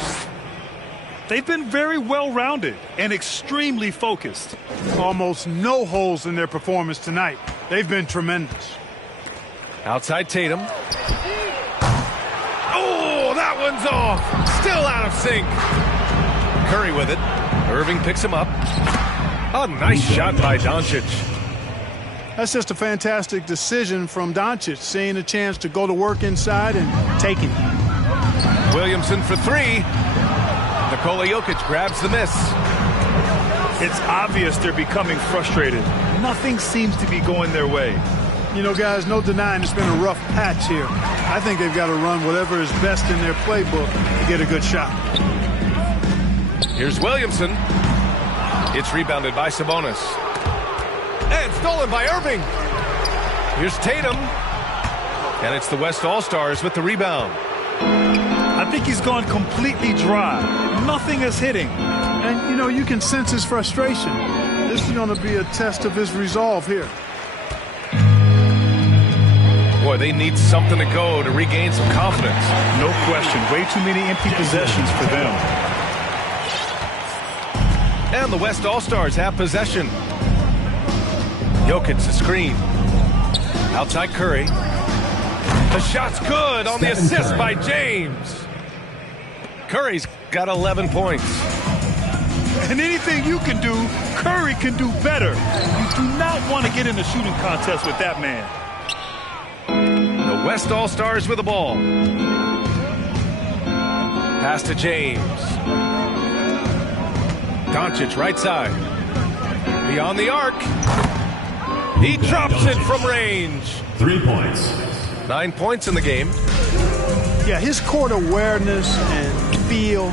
They've been very well-rounded and extremely focused. Almost no holes in their performance tonight. They've been tremendous. Outside Tatum. Oh, that one's off. Still out of sync. Curry with it. Irving picks him up. A nice shot by Doncic. That's just a fantastic decision from Doncic, seeing a chance to go to work inside and taking it. Williamson for 3. Nikola Jokic grabs the miss. It's obvious they're becoming frustrated. Nothing seems to be going their way. You know, guys, no denying it's been a rough patch here. I think they've got to run whatever is best in their playbook to get a good shot. Here's Williamson. It's rebounded by Sabonis. And stolen by Irving. Here's Tatum. And it's the West All-Stars with the rebound. I think he's gone completely dry. Nothing is hitting. And, you know, you can sense his frustration. This is going to be a test of his resolve here. Boy, they need something to go to regain some confidence. No question. Way too many empty possessions for them. And the West All-Stars have possession. Jokic the screen. Outside Curry. The shot's good on the assist by James. Curry's got 11 points. And anything you can do, Curry can do better. You do not want to get in a shooting contest with that man. The West All-Stars with the ball. Pass to James. Doncic right side. Beyond the arc. He drops it from range. 3 points. 9 points in the game. Yeah, his court awareness and feel.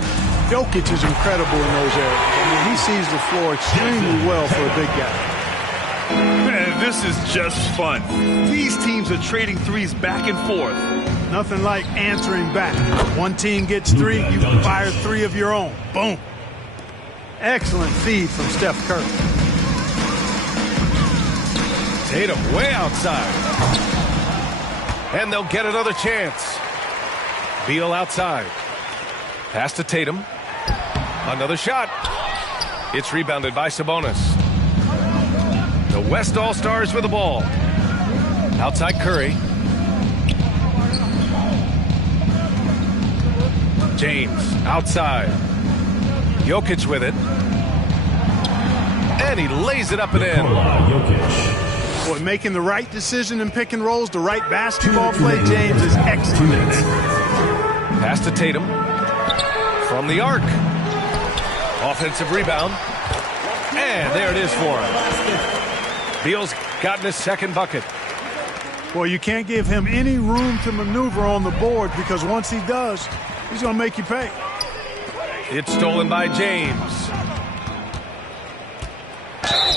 Jokic is incredible in those areas. I mean, he sees the floor extremely well for a big guy. Man, this is just fun. These teams are trading threes back and forth. Nothing like answering back. One team gets 3, you fire 3 of your own. Boom. Excellent feed from Steph Curry. Tatum way outside. And they'll get another chance. Beal outside. Pass to Tatum. Another shot. It's rebounded by Sabonis. The West All-Stars with the ball. Outside Curry. James outside. Jokic with it. And he lays it up and in. Boy, making the right decision in pick and rolls, the right basketball play, James is excellent at that. Pass to Tatum. From the arc. Offensive rebound. And there it is for him. Beal's gotten his second bucket. Boy, you can't give him any room to maneuver on the board, because once he does, he's going to make you pay. It's stolen by James.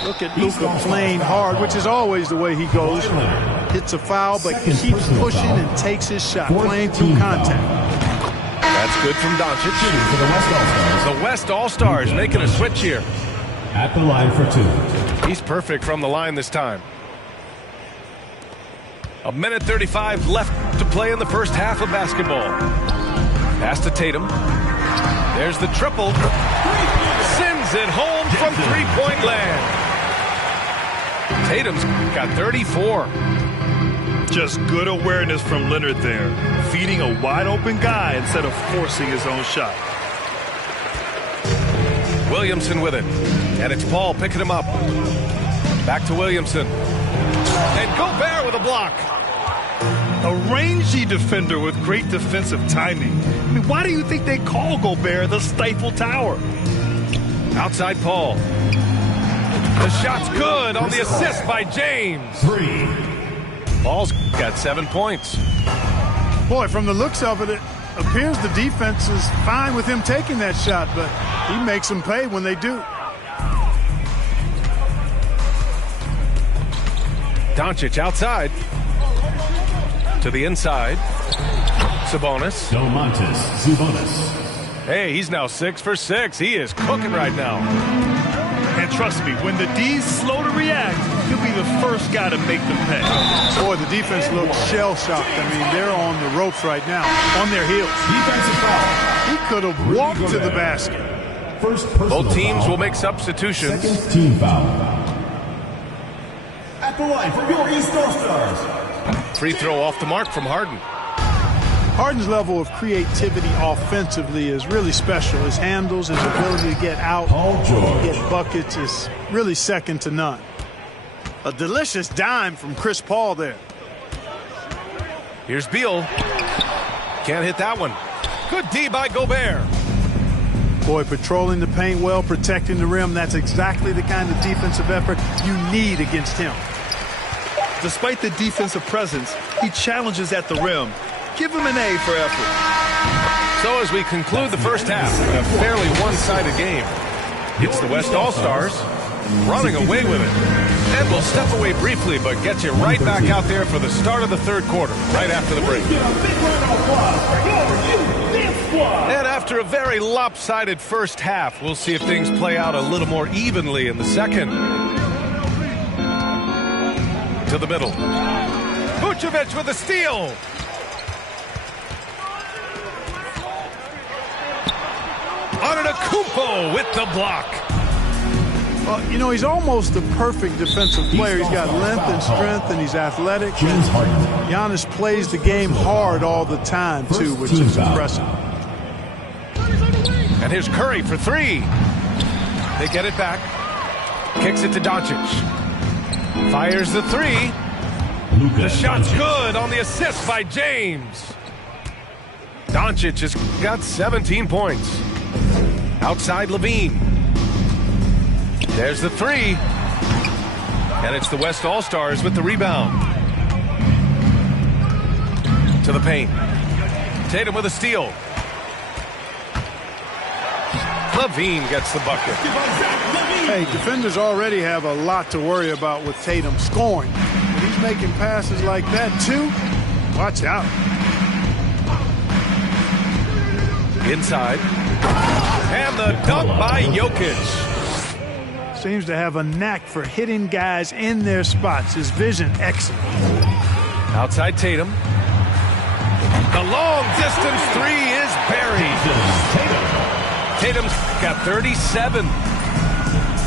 Look at Luka playing hard, which is always the way he goes. Hits a foul, but keeps pushing and takes his shot, playing through contact. That's good from Doncic. The West All-Stars making a switch here. At the line for 2. He's perfect from the line this time. 1:35 left to play in the first half of basketball. Pass to Tatum. There's the triple. Sends it home from three-point land. Tatum's got 34. Just good awareness from Leonard there, feeding a wide-open guy instead of forcing his own shot. Williamson with it, and it's Paul picking him up. Back to Williamson. And Gobert with a block. A rangy defender with great defensive timing. I mean, why do you think they call Gobert the Stifle Tower? Outside Paul. The shot's good on the assist by James. 3. Paul's got 7 points. Boy, from the looks of it, it appears the defense is fine with him taking that shot, but he makes them pay when they do. Doncic outside. To the inside. Sabonis. Domantas Sabonis. Hey, he's now 6 for 6. He is cooking right now. And trust me, when the D's slow to react, he'll be the first guy to make them pay. Boy, the defense looks shell-shocked. I mean, they're on the ropes right now, on their heels. Defensive foul. He could have walked to the basket. First personal Both teams foul. will make substitutions. Second team foul. At the line for your East All-Stars. Free throw off the mark from Harden. Harden's level of creativity offensively is really special. His handles, his ability to get out, Paul George. get buckets is really second to none. A delicious dime from Chris Paul there. Here's Beal. Can't hit that one. Good D by Gobert. Boy, patrolling the paint well, protecting the rim, that's exactly the kind of defensive effort you need against him. Despite the defensive presence, he challenges at the rim. Give him an A for effort. So as we conclude the first half, a fairly one-sided game. It's the West All-Stars running away with it. And we'll step away briefly, but get you right back out there for the start of the third quarter, right after the break. And after a very lopsided first half, we'll see if things play out a little more evenly in the second. To the middle. Vucevic with a steal. Antetokounmpo with the block. Well, you know, he's almost the perfect defensive player. He's got length and strength, and he's athletic. James Harden. Giannis plays the game hard all the time, too, which is impressive. And here's Curry for 3. They get it back. Kicks it to Doncic. Fires the 3. The shot's good on the assist by James. Doncic has got 17 points. Outside Levine. There's the 3. And it's the West All-Stars with the rebound. To the paint. Tatum with a steal. Levine gets the bucket. Hey, defenders already have a lot to worry about with Tatum scoring. But he's making passes like that, too. Watch out. Inside. And the dunk by Jokic. Seems to have a knack for hitting guys in their spots. His vision, excellent. Outside Tatum. The long distance 3 is buried. Tatum's got 37.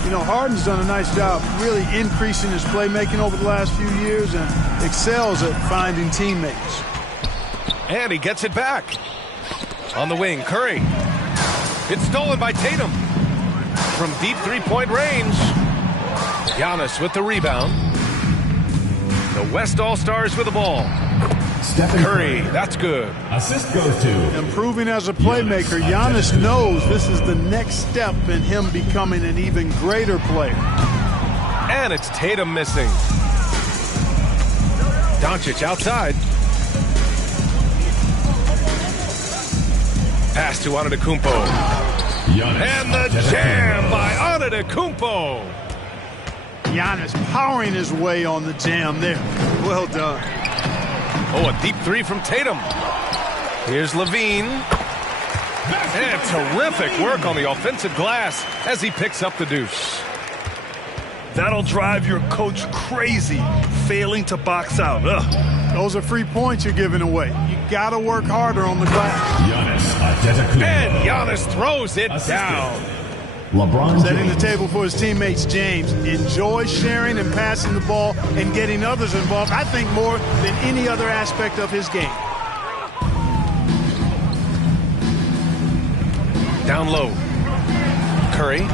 You know, Harden's done a nice job really increasing his playmaking over the last few years and excels at finding teammates. And he gets it back. On the wing, Curry. It's stolen by Tatum. From deep three-point range. Giannis with the rebound. The West All-Stars with the ball. Curry, that's good. Assist goes to. Improving as a playmaker, Giannis knows this is the next step in him becoming an even greater player. And it's Tatum missing. Doncic outside. Pass to Antetokounmpo. And the jam by Antetokounmpo. Giannis powering his way on the jam there. Well done. Oh, a deep 3 from Tatum. Here's Levine. And terrific work on the offensive glass as he picks up the deuce. That'll drive your coach crazy, failing to box out. Ugh. Those are free points you're giving away. You got to work harder on the glass. Giannis Antetokounmpo. And Giannis throws it down. LeBron Setting James. the table for his teammates, James enjoys sharing and passing the ball and getting others involved, I think, more than any other aspect of his game. Down low. Curry.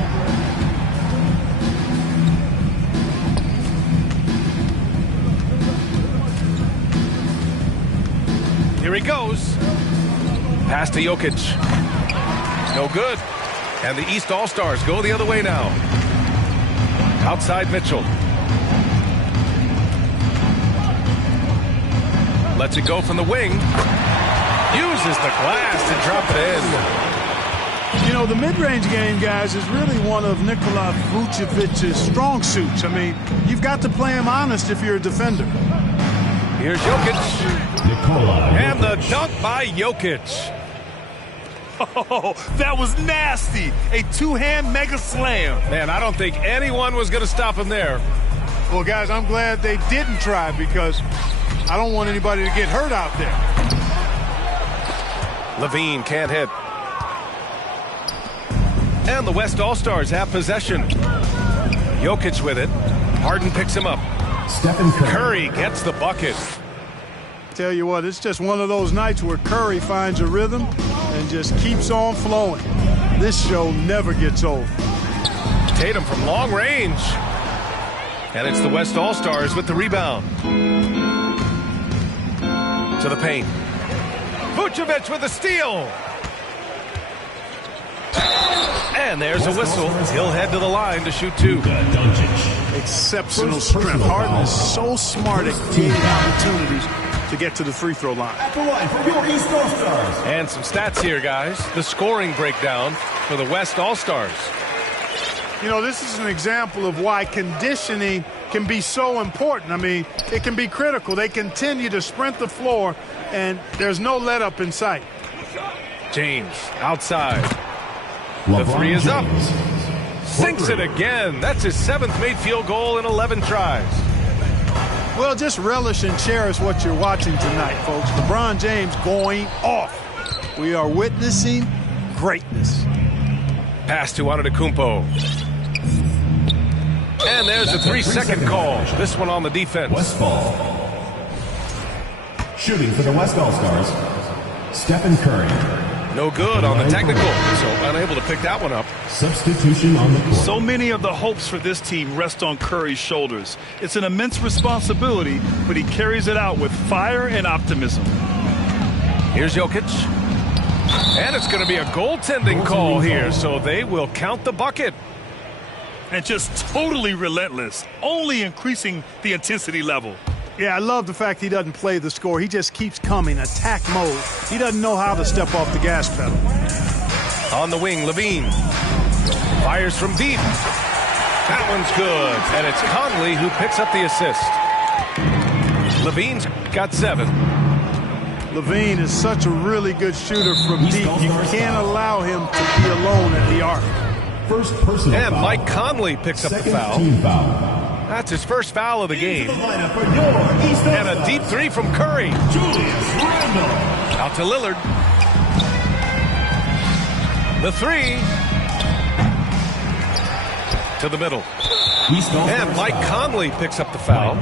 Here he goes. Pass to Jokic. No good. And the East All-Stars go the other way now. Outside Mitchell. Lets it go from the wing. Uses the glass to drop it in. You know, the mid-range game, guys, is really one of Nikola Vucevic's strong suits. I mean, you've got to play him honest if you're a defender. Here's Jokic. And the dunk by Jokic. Oh, that was nasty. A two-hand mega slam. Man, I don't think anyone was going to stop him there. Well, guys, I'm glad they didn't try because I don't want anybody to get hurt out there. Levine can't hit. And the West All-Stars have possession. Jokic with it. Harden picks him up. Stephen Curry gets the bucket. Tell you what, it's just one of those nights where Curry finds a rhythm and just keeps on flowing. This show never gets old. Tatum from long range. And it's the West All-Stars with the rebound. To the paint. Vucevic with a steal. And there's a whistle. He'll head to the line to shoot two. Exceptional strength. Harden is so smart at creating opportunities to get to the free throw line. At the line for your East All-Stars. And some stats here, guys. The scoring breakdown for the West All-Stars. You know, this is an example of why conditioning can be so important. I mean, it can be critical. They continue to sprint the floor, and there's no let up in sight. James outside. The three is up. Sinks it again. That's his 7th made field goal in 11 tries. Well, just relish and cherish what you're watching tonight, folks. LeBron James going off. We are witnessing greatness. Pass to Antetokounmpo. And there's a 3-second call. This one on the defense. West ball. Shooting for the West All-Stars, Stephen Curry. No good on the technical, so unable to pick that one up. Substitution on the court. So many of the hopes for this team rest on Curry's shoulders. It's an immense responsibility, but he carries it out with fire and optimism. Here's Jokic. And it's going to be a goaltending call here, so they will count the bucket. And just totally relentless, only increasing the intensity level. Yeah, I love the fact he doesn't play the score. He just keeps coming, attack mode. He doesn't know how to step off the gas pedal. On the wing, Levine. Fires from deep. That one's good. And it's Conley who picks up the assist. Levine's got 7. Levine is such a really good shooter from deep. You can't allow him to be alone at the arc. First personal and foul. Mike Conley picks up the foul. Team foul. That's his first foul of the game. And a deep 3 from Curry. Julius Randle. Out to Lillard. The 3. To the middle. And Mike Conley picks up the foul.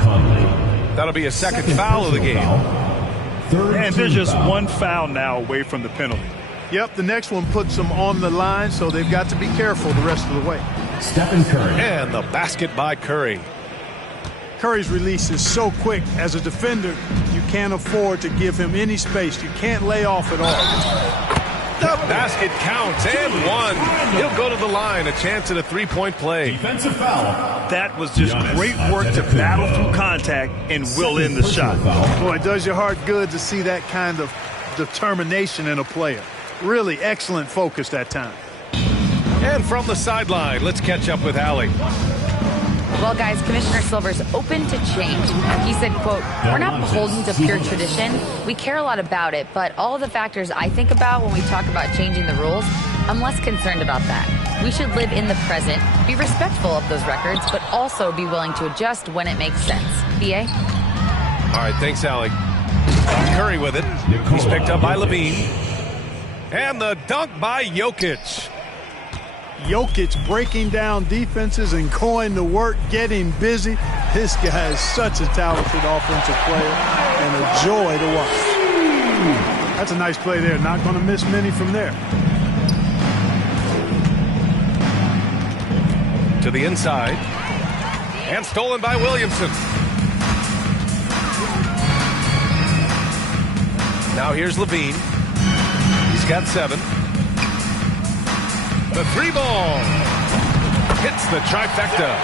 That'll be a second foul of the game. And there's just one foul now away from the penalty. Yep, the next one puts them on the line, so they've got to be careful the rest of the way. Stephen Curry. And the basket by Curry. Curry's release is so quick. As a defender, you can't afford to give him any space. You can't lay off at all. The basket counts and 1. He'll go to the line. A chance at a 3-point play. Defensive foul. That was just great work to battle through contact and will in the shot. Boy, it does your heart good to see that kind of determination in a player. Really excellent focus that time. And from the sideline, let's catch up with Allie. Well, guys, Commissioner Silver's open to change. He said, quote, "We're not beholden to pure tradition. We care a lot about it, but all of the factors I think about when we talk about changing the rules, I'm less concerned about that. We should live in the present, be respectful of those records, but also be willing to adjust when it makes sense." BA? All right, thanks, Allie. Curry with it. He's picked up by Levine. And the dunk by Jokic. Jokic breaking down defenses and going to work, getting busy. This guy is such a talented offensive player and a joy to watch. That's a nice play there. Not going to miss many from there. To the inside. And stolen by Williamson. Now here's Levine. He's got 7. The 3 ball. Hits the trifecta.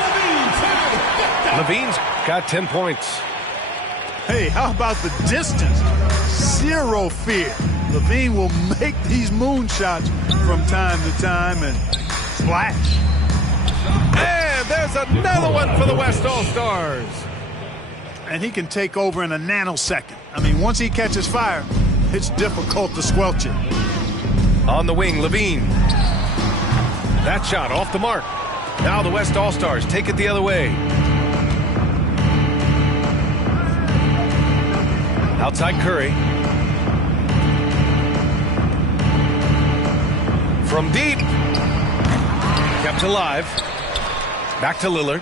Levine's got 10 points. Hey, how about the distance? 0 fear. Levine will make these moonshots from time to time and splash. And there's another one for the West All-Stars. And he can take over in a nanosecond. I mean, once he catches fire, it's difficult to squelch it. On the wing, Levine. That shot off the mark. Now the West All-Stars take it the other way. Outside Curry. From deep. Kept alive. Back to Lillard.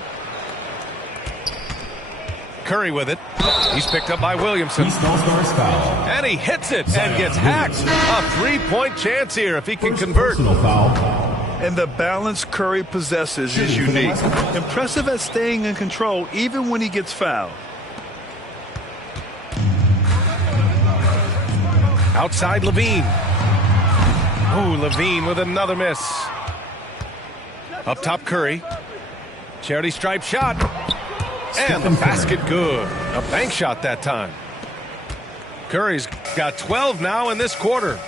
Curry with it. He's picked up by Williamson. And he hits it and gets hacked. A 3-point chance here if he can convert. And the balance Curry possesses is unique. Impressive at staying in control even when he gets fouled. Outside Levine. Oh, Levine with another miss. Up top Curry. Charity stripe shot. And the basket good. A bank shot that time. Curry's got 12 now in this quarter.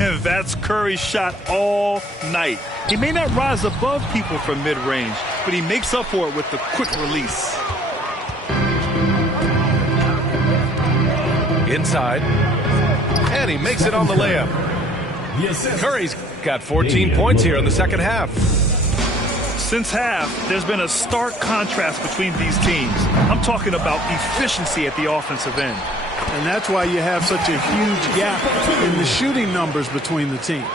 And that's Curry's shot all night. He may not rise above people from mid-range, but he makes up for it with the quick release. Inside. And he makes it on the layup. Curry's got 14 points here in the second half. Since half, there's been a stark contrast between these teams. I'm talking about efficiency at the offensive end. And that's why you have such a huge gap in the shooting numbers between the teams.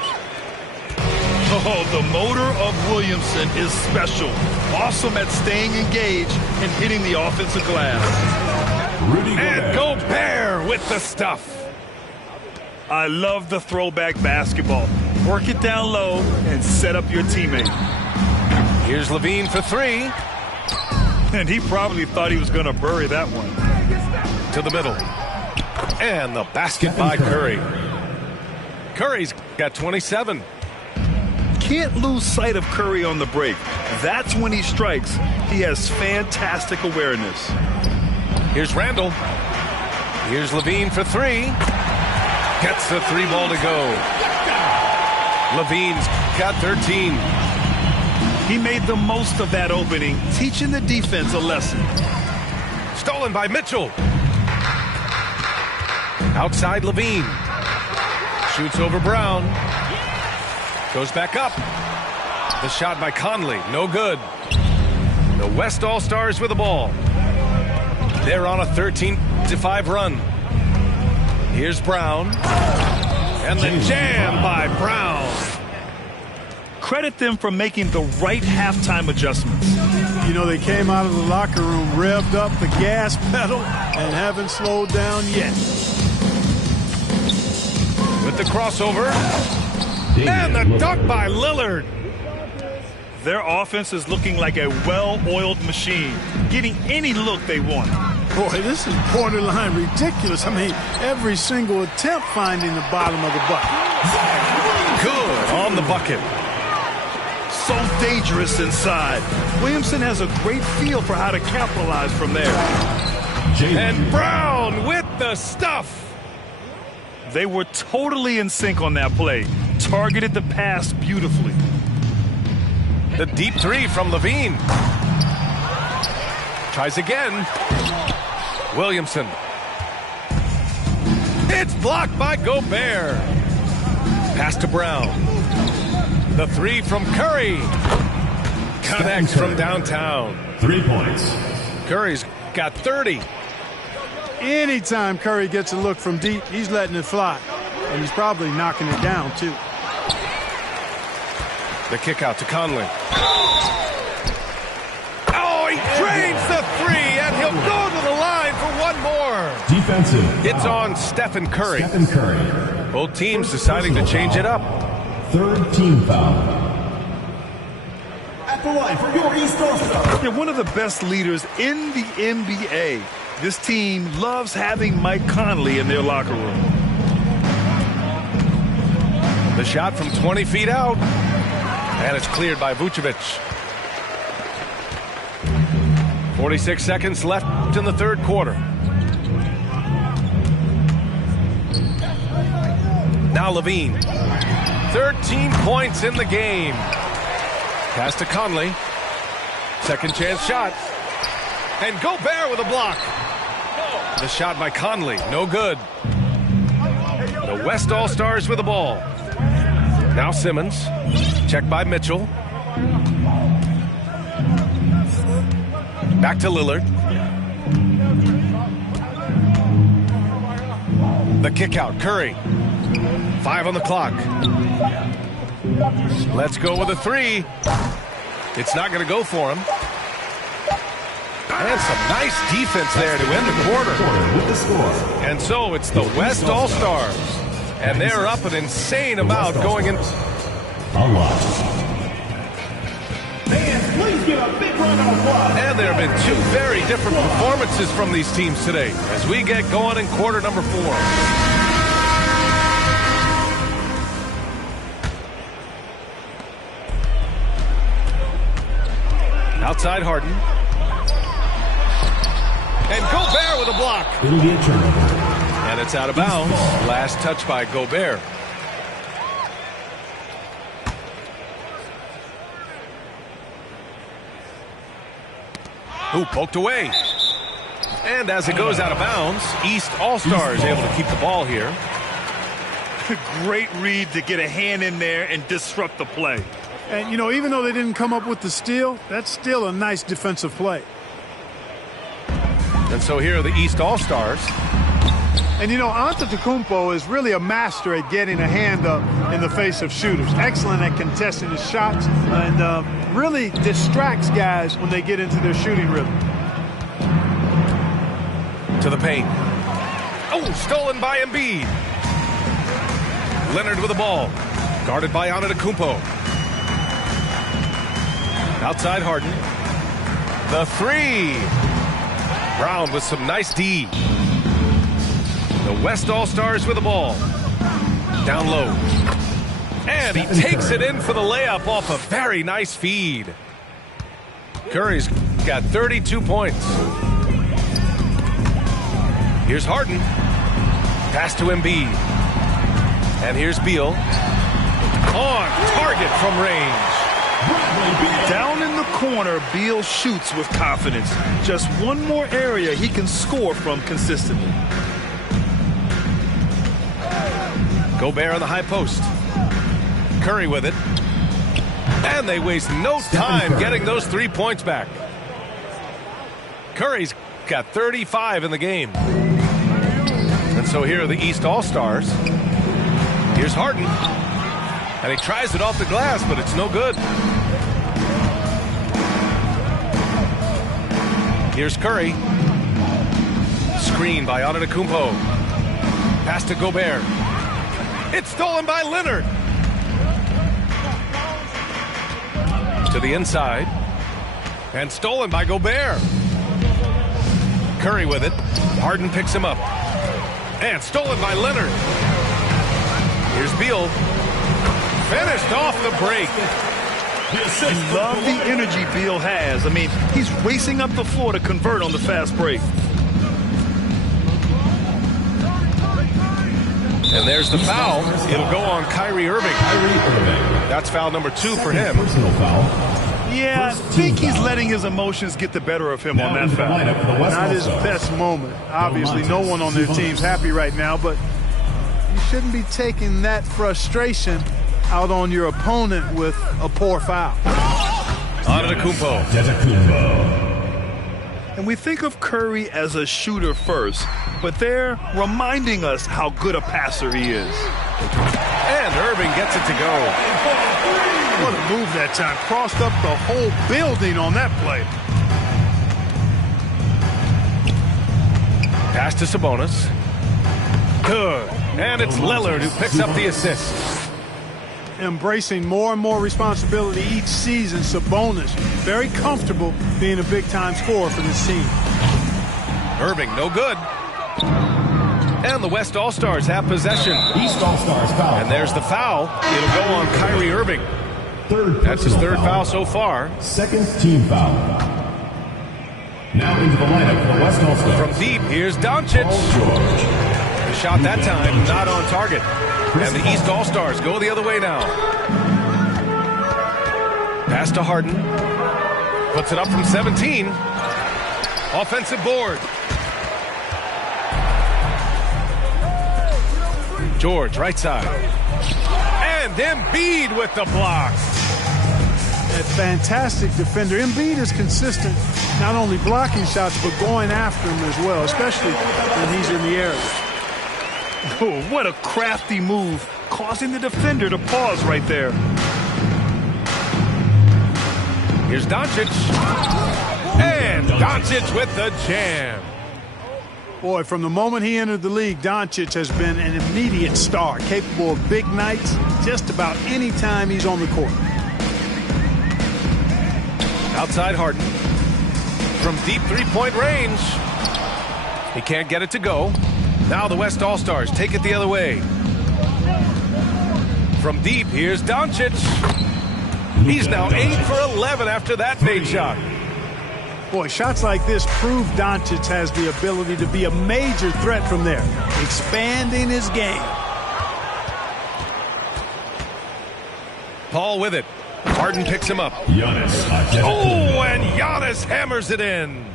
Oh, the motor of Williamson is special. Awesome at staying engaged and hitting the offensive glass. And Gobert with the stuff. I love the throwback basketball. Work it down low and set up your teammate. Here's Levine for 3. And he probably thought he was going to bury that one. To the middle. And the basket by Curry. Curry's got 27. Can't lose sight of Curry on the break. That's when he strikes. He has fantastic awareness. Here's Randall. Here's Levine for 3. Gets the 3 ball to go. Levine's got 13. He made the most of that opening, teaching the defense a lesson. Stolen by Mitchell. Outside Levine. Shoots over Brown. Goes back up. The shot by Conley. No good. The West All-Stars with the ball. They're on a 13-5 run. Here's Brown. And the jam by Brown. Credit them for making the right halftime adjustments. You know, they came out of the locker room, revved up the gas pedal, and haven't slowed down yet. With the crossover. And the dunk by Lillard. Their offense is looking like a well-oiled machine, getting any look they want. Boy, this is borderline ridiculous. I mean, every single attempt finding the bottom of the bucket. Good on the bucket. So dangerous inside. Williamson has a great feel for how to capitalize from there. And Brown with the stuff. They were totally in sync on that play. Targeted the pass beautifully. The deep 3 from Levine. Tries again. Williamson. It's blocked by Gobert. Pass to Brown. The 3 from Curry. Connects from downtown. 3 points. Curry's got 30. Anytime Curry gets a look from deep, he's letting it fly. And he's probably knocking it down, too. The kick out to Conley. Oh, he drains the three, and he'll go to the line for one more. Defensive. It's on Stephen Curry. Stephen Curry. Both teams deciding to change it up. Third team foul. At the line for your East All-Stars. They're one of the best leaders in the NBA. This team loves having Mike Conley in their locker room. The shot from 20 feet out. And it's cleared by Vucevic. 46 seconds left in the third quarter. Now Levine. 13 points in the game. Pass to Conley. Second chance shot. And Gobert with a block. The shot by Conley. No good. The West All-Stars with the ball. Now Simmons. Checked by Mitchell. Back to Lillard. The kick out. Curry. 5 on the clock. Let's go with a three. It's not going to go for him. And some nice defense there to end the quarter. And so it's the West All-Stars. And they're up an insane amount going in. Please give a big round of applause. And there have been two very different performances from these teams today as we get going in quarter number 4. Outside Harden. And Gobert with a block. It'll be a turnover. And it's out of bounds. Last touch by Gobert. Ooh, poked away. And as it goes out of bounds, East All-Stars able to keep the ball here. Great read to get a hand in there and disrupt the play. And, you know, even though they didn't come up with the steal, that's still a nice defensive play. And so here are the East All-Stars. And, you know, Antetokounmpo is really a master at getting a hand up in the face of shooters. Excellent at contesting his shots and really distracts guys when they get into their shooting rhythm. To the paint. Oh, stolen by Embiid. Leonard with the ball. Guarded by Antetokounmpo. Outside Harden. The three. Brown with some nice D. The West All-Stars with the ball. Down low. And he takes it in for the layup off a very nice feed. Curry's got 32 points. Here's Harden. Pass to Embiid. And here's Beal. On target from range. Down in the corner, Beal shoots with confidence. Just one more area he can score from consistently. Gobert on the high post. Curry with it. And they waste no time getting those 3 points back. Curry's got 35 in the game. And so here are the East All-Stars. Here's Harden. And he tries it off the glass, but it's no good. Here's Curry. Screen by Antetokounmpo. Pass to Gobert. It's stolen by Leonard. To the inside. And stolen by Gobert. Curry with it. Harden picks him up. And stolen by Leonard. Here's Beal. Finished off the break. I love the energy Beal has. I mean, he's racing up the floor to convert on the fast break. And there's the foul. It'll go on Kyrie Irving. That's foul number 2 for him. Personal foul. Yeah, I think he's letting his emotions get the better of him on that foul. Not his best moment. Obviously, no one on their team's happy right now, but you shouldn't be taking that frustration out on your opponent with a poor foul. Antetokounmpo. And we think of Curry as a shooter first, but they're reminding us how good a passer he is. And Irving gets it to go. What a move that time. Crossed up the whole building on that play. Pass to Sabonis. Good. And it's Lillard who picks up the assist. Embracing more and more responsibility each season, Sabonis very comfortable being a big-time scorer for this team. Irving, no good. And the West All-Stars have possession. East All-Stars foul. And there's the foul. It'll go on Kyrie Irving. That's his third foul so far. Second team foul. Now into the lineup for the West All-Stars. From deep, here's Doncic. The shot that time not on target. And the East All-Stars go the other way now. Pass to Harden. Puts it up from 17. Offensive board. George, right side. And Embiid with the block. A fantastic defender. Embiid is consistent, not only blocking shots, but going after them as well, especially when he's in the area. Oh, what a crafty move, causing the defender to pause right there. Here's Doncic. And Doncic with the jam. Boy, from the moment he entered the league, Doncic has been an immediate star, capable of big nights just about any time he's on the court. Outside Harden. From deep three-point range. He can't get it to go. Now the West All-Stars take it the other way. From deep, here's Doncic. He's now 8 for 11 after that made shot. Boy, shots like this prove Doncic has the ability to be a major threat from there, expanding his game. Paul with it. Harden picks him up. Giannis. Oh, and Giannis hammers it in.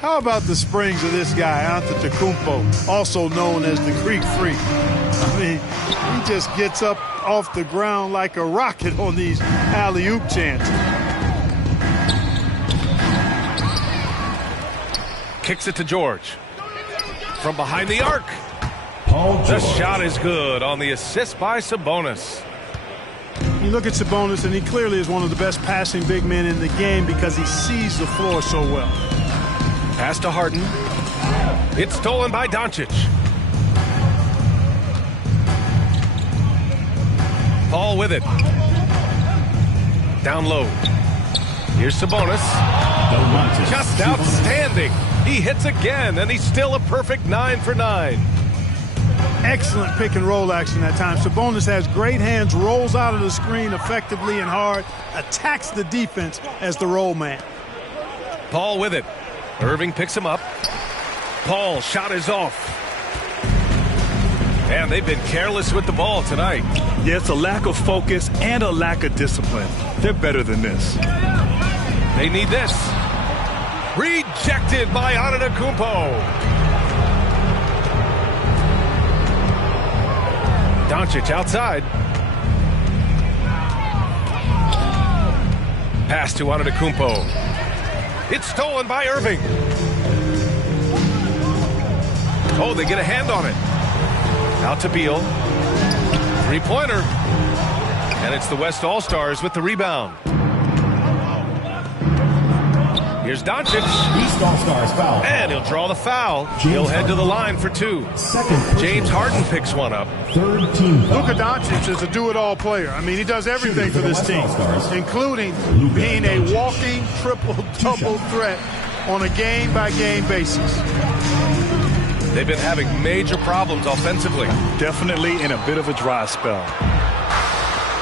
How about the springs of this guy, Antetokounmpo, also known as the Greek Freak? I mean, he just gets up off the ground like a rocket on these alley-oop chances. Kicks it to George. From behind the arc. Paul George. The shot is good on the assist by Sabonis. You look at Sabonis, and he clearly is one of the best passing big men in the game because he sees the floor so well. Pass to Harden. It's stolen by Doncic. Paul with it. Down low. Here's Sabonis. Just outstanding. He hits again, and he's still a perfect 9 for 9. Excellent pick and roll action that time. Sabonis has great hands, rolls out of the screen effectively and hard, attacks the defense as the roll man. Paul with it. Irving picks him up. Paul's shot is off. And they've been careless with the ball tonight. Yeah, it's a lack of focus and a lack of discipline. They're better than this. They need this. Rejected by Antetokounmpo. Doncic outside. Pass to Antetokounmpo. It's stolen by Irving. Oh, they get a hand on it. Out to Beal. Three-pointer. And it's the West All-Stars with the rebound. Here's Doncic. East All-Stars foul. And he'll draw the foul. He'll head to the line for 2. James Harden picks one up. Third team foul. Luka Doncic is a do-it-all player. I mean, he does everything for this team, including being a walking triple-double threat on a game-by-game basis. They've been having major problems offensively. Definitely in a bit of a dry spell.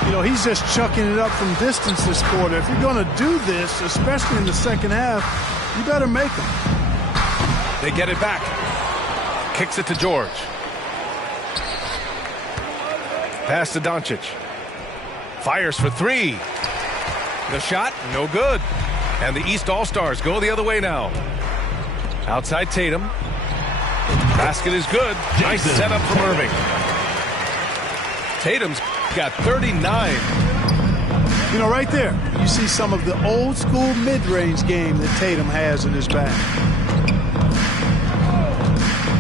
You know, he's just chucking it up from distance this quarter. If you're going to do this, especially in the second half, you better make them. They get it back. Kicks it to George. Pass to Doncic. Fires for 3. The shot, no good. And the East All-Stars go the other way now. Outside Tatum. Basket is good. Nice setup from Irving. Tatum's got 39. You know, right there, you see some of the old school mid-range game that Tatum has in his bag.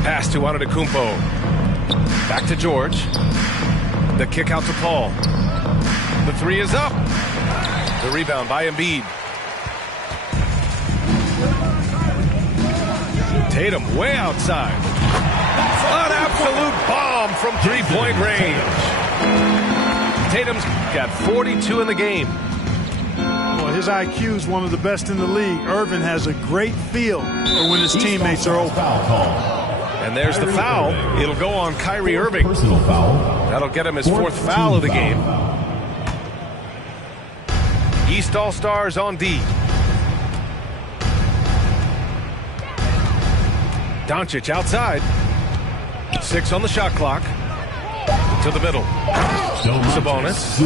Pass to Antetokounmpo. Back to George. The kick out to Paul. The three is up. The rebound by Embiid. Tatum way outside. An absolute bomb from three-point range. Tatum's got 42 in the game. Well, his IQ is one of the best in the league. Irvin has a great feel for when his teammates are open. And there's the foul. It'll go on Kyrie Irving. Personal foul. That'll get him his fourth foul of the game. East All-Stars on D. Doncic outside. 6 on the shot clock. To the middle. Sabonis.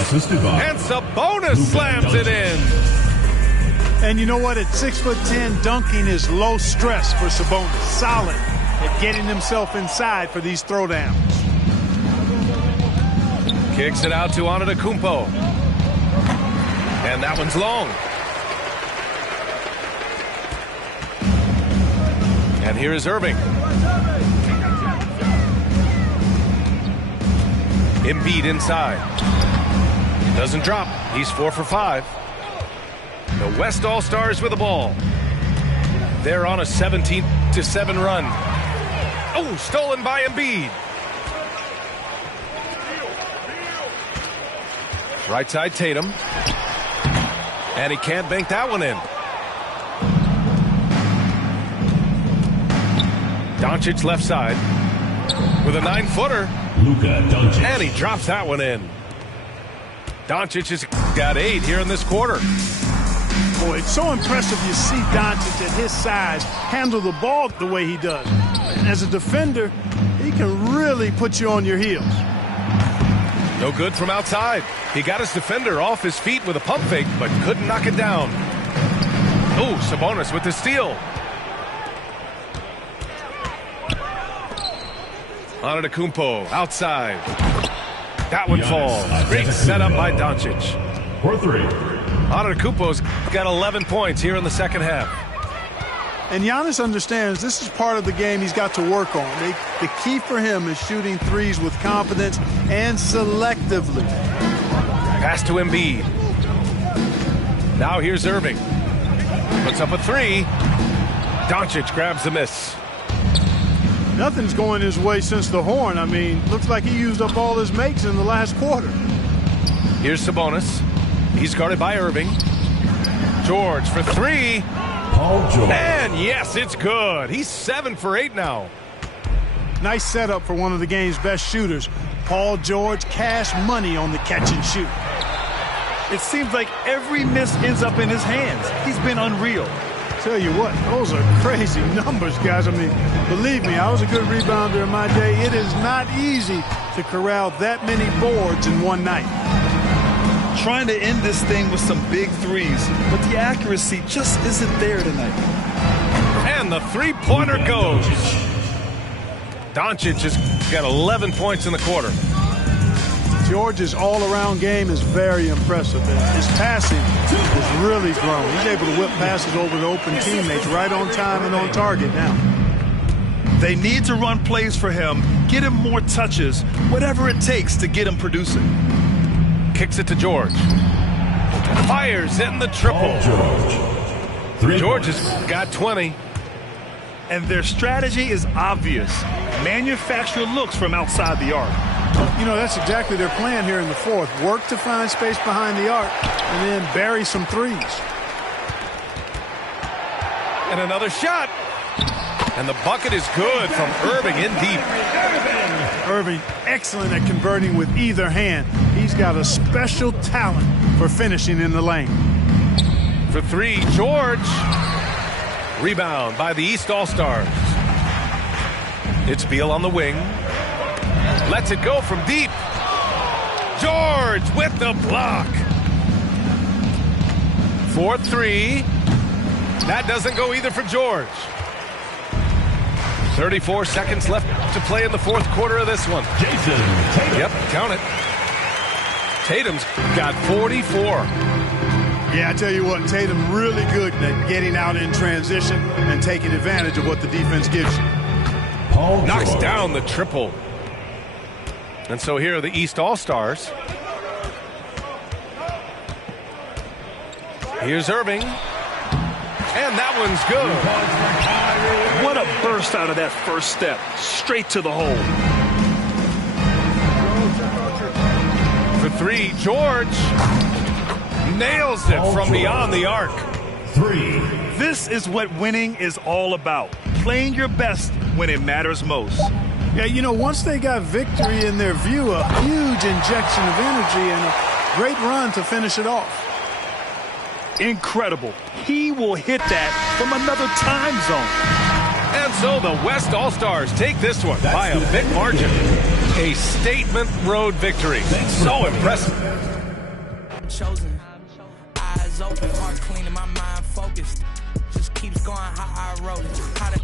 Assisted by. And Sabonis slams it in. And you know what? At 6'10", dunking is low stress for Sabonis. Solid at getting himself inside for these throwdowns. Kicks it out to Antetokounmpo. And that one's long. And here is Irving. Embiid inside. Doesn't drop. He's 4 for 5. The West All-Stars with the ball. They're on a 17-7 run. Oh, stolen by Embiid. Right side Tatum. And he can't bank that one in. Doncic left side with a 9-footer. Luka Doncic. And he drops that one in. Doncic has got 8 here in this quarter. Boy, it's so impressive you see Doncic at his size handle the ball the way he does. And as a defender, he can really put you on your heels. No good from outside. He got his defender off his feet with a pump fake, but couldn't knock it down. Oh, Sabonis with the steal. Antetokounmpo outside. That one falls. Great setup by Doncic. For 3. Antetokounmpo's got 11 points here in the second half. And Giannis understands this is part of the game he's got to work on. The key for him is shooting threes with confidence and selectively. Pass to Embiid. Now here's Irving. Puts up a 3. Doncic grabs the miss. Nothing's going his way since the horn. I mean, looks like he used up all his makes in the last quarter. Here's Sabonis. He's guarded by Irving. George for 3. Paul George. And yes, it's good. He's 7 for 8 now. Nice setup for one of the game's best shooters. Paul George, cash money on the catch and shoot. It seems like every miss ends up in his hands. He's been unreal. Tell you what, those are crazy numbers, guys. I mean, believe me, I was a good rebounder in my day. It is not easy to corral that many boards in one night. Trying to end this thing with some big threes, but the accuracy just isn't there tonight. And the three-pointer goes. Doncic has got 11 points in the quarter. George's all-around game is very impressive. His passing has really grown. He's able to whip passes over the open teammates right on time and on target now. They need to run plays for him, get him more touches, whatever it takes to get him producing. Kicks it to George. Fires in the triple. George has got 20. And their strategy is obvious. Manufacture looks from outside the arc. You know, that's exactly their plan here in the fourth. Work to find space behind the arc and then bury some threes. And another shot. And the bucket is good from Irving in deep. Irving, excellent at converting with either hand. He's got a special talent for finishing in the lane. For 3, George. Rebound by the East All-Stars. It's Beal on the wing. Lets it go from deep. George with the block. 4-3. That doesn't go either for George. 34 seconds left to play in the fourth quarter of this one. Jason Tatum. Yep, count it. Tatum's got 44. Yeah, I tell you what, Tatum really good at getting out in transition and taking advantage of what the defense gives you. Knocks down the triple. And so here are the East All-Stars. Here's Irving. And that one's good. What a burst out of that first step. Straight to the hole. For three, George nails it from beyond the arc. 3. This is what winning is all about. Playing your best when it matters most. Yeah, you know, once they got victory in their view, a huge injection of energy and a great run to finish it off. Incredible. He will hit that from another time zone. And so the West All-Stars take this one by a big margin. A statement road victory. So impressive. Chosen. Eyes open, heart clean, and my mind focused. Just keeps going how I wrote it. How to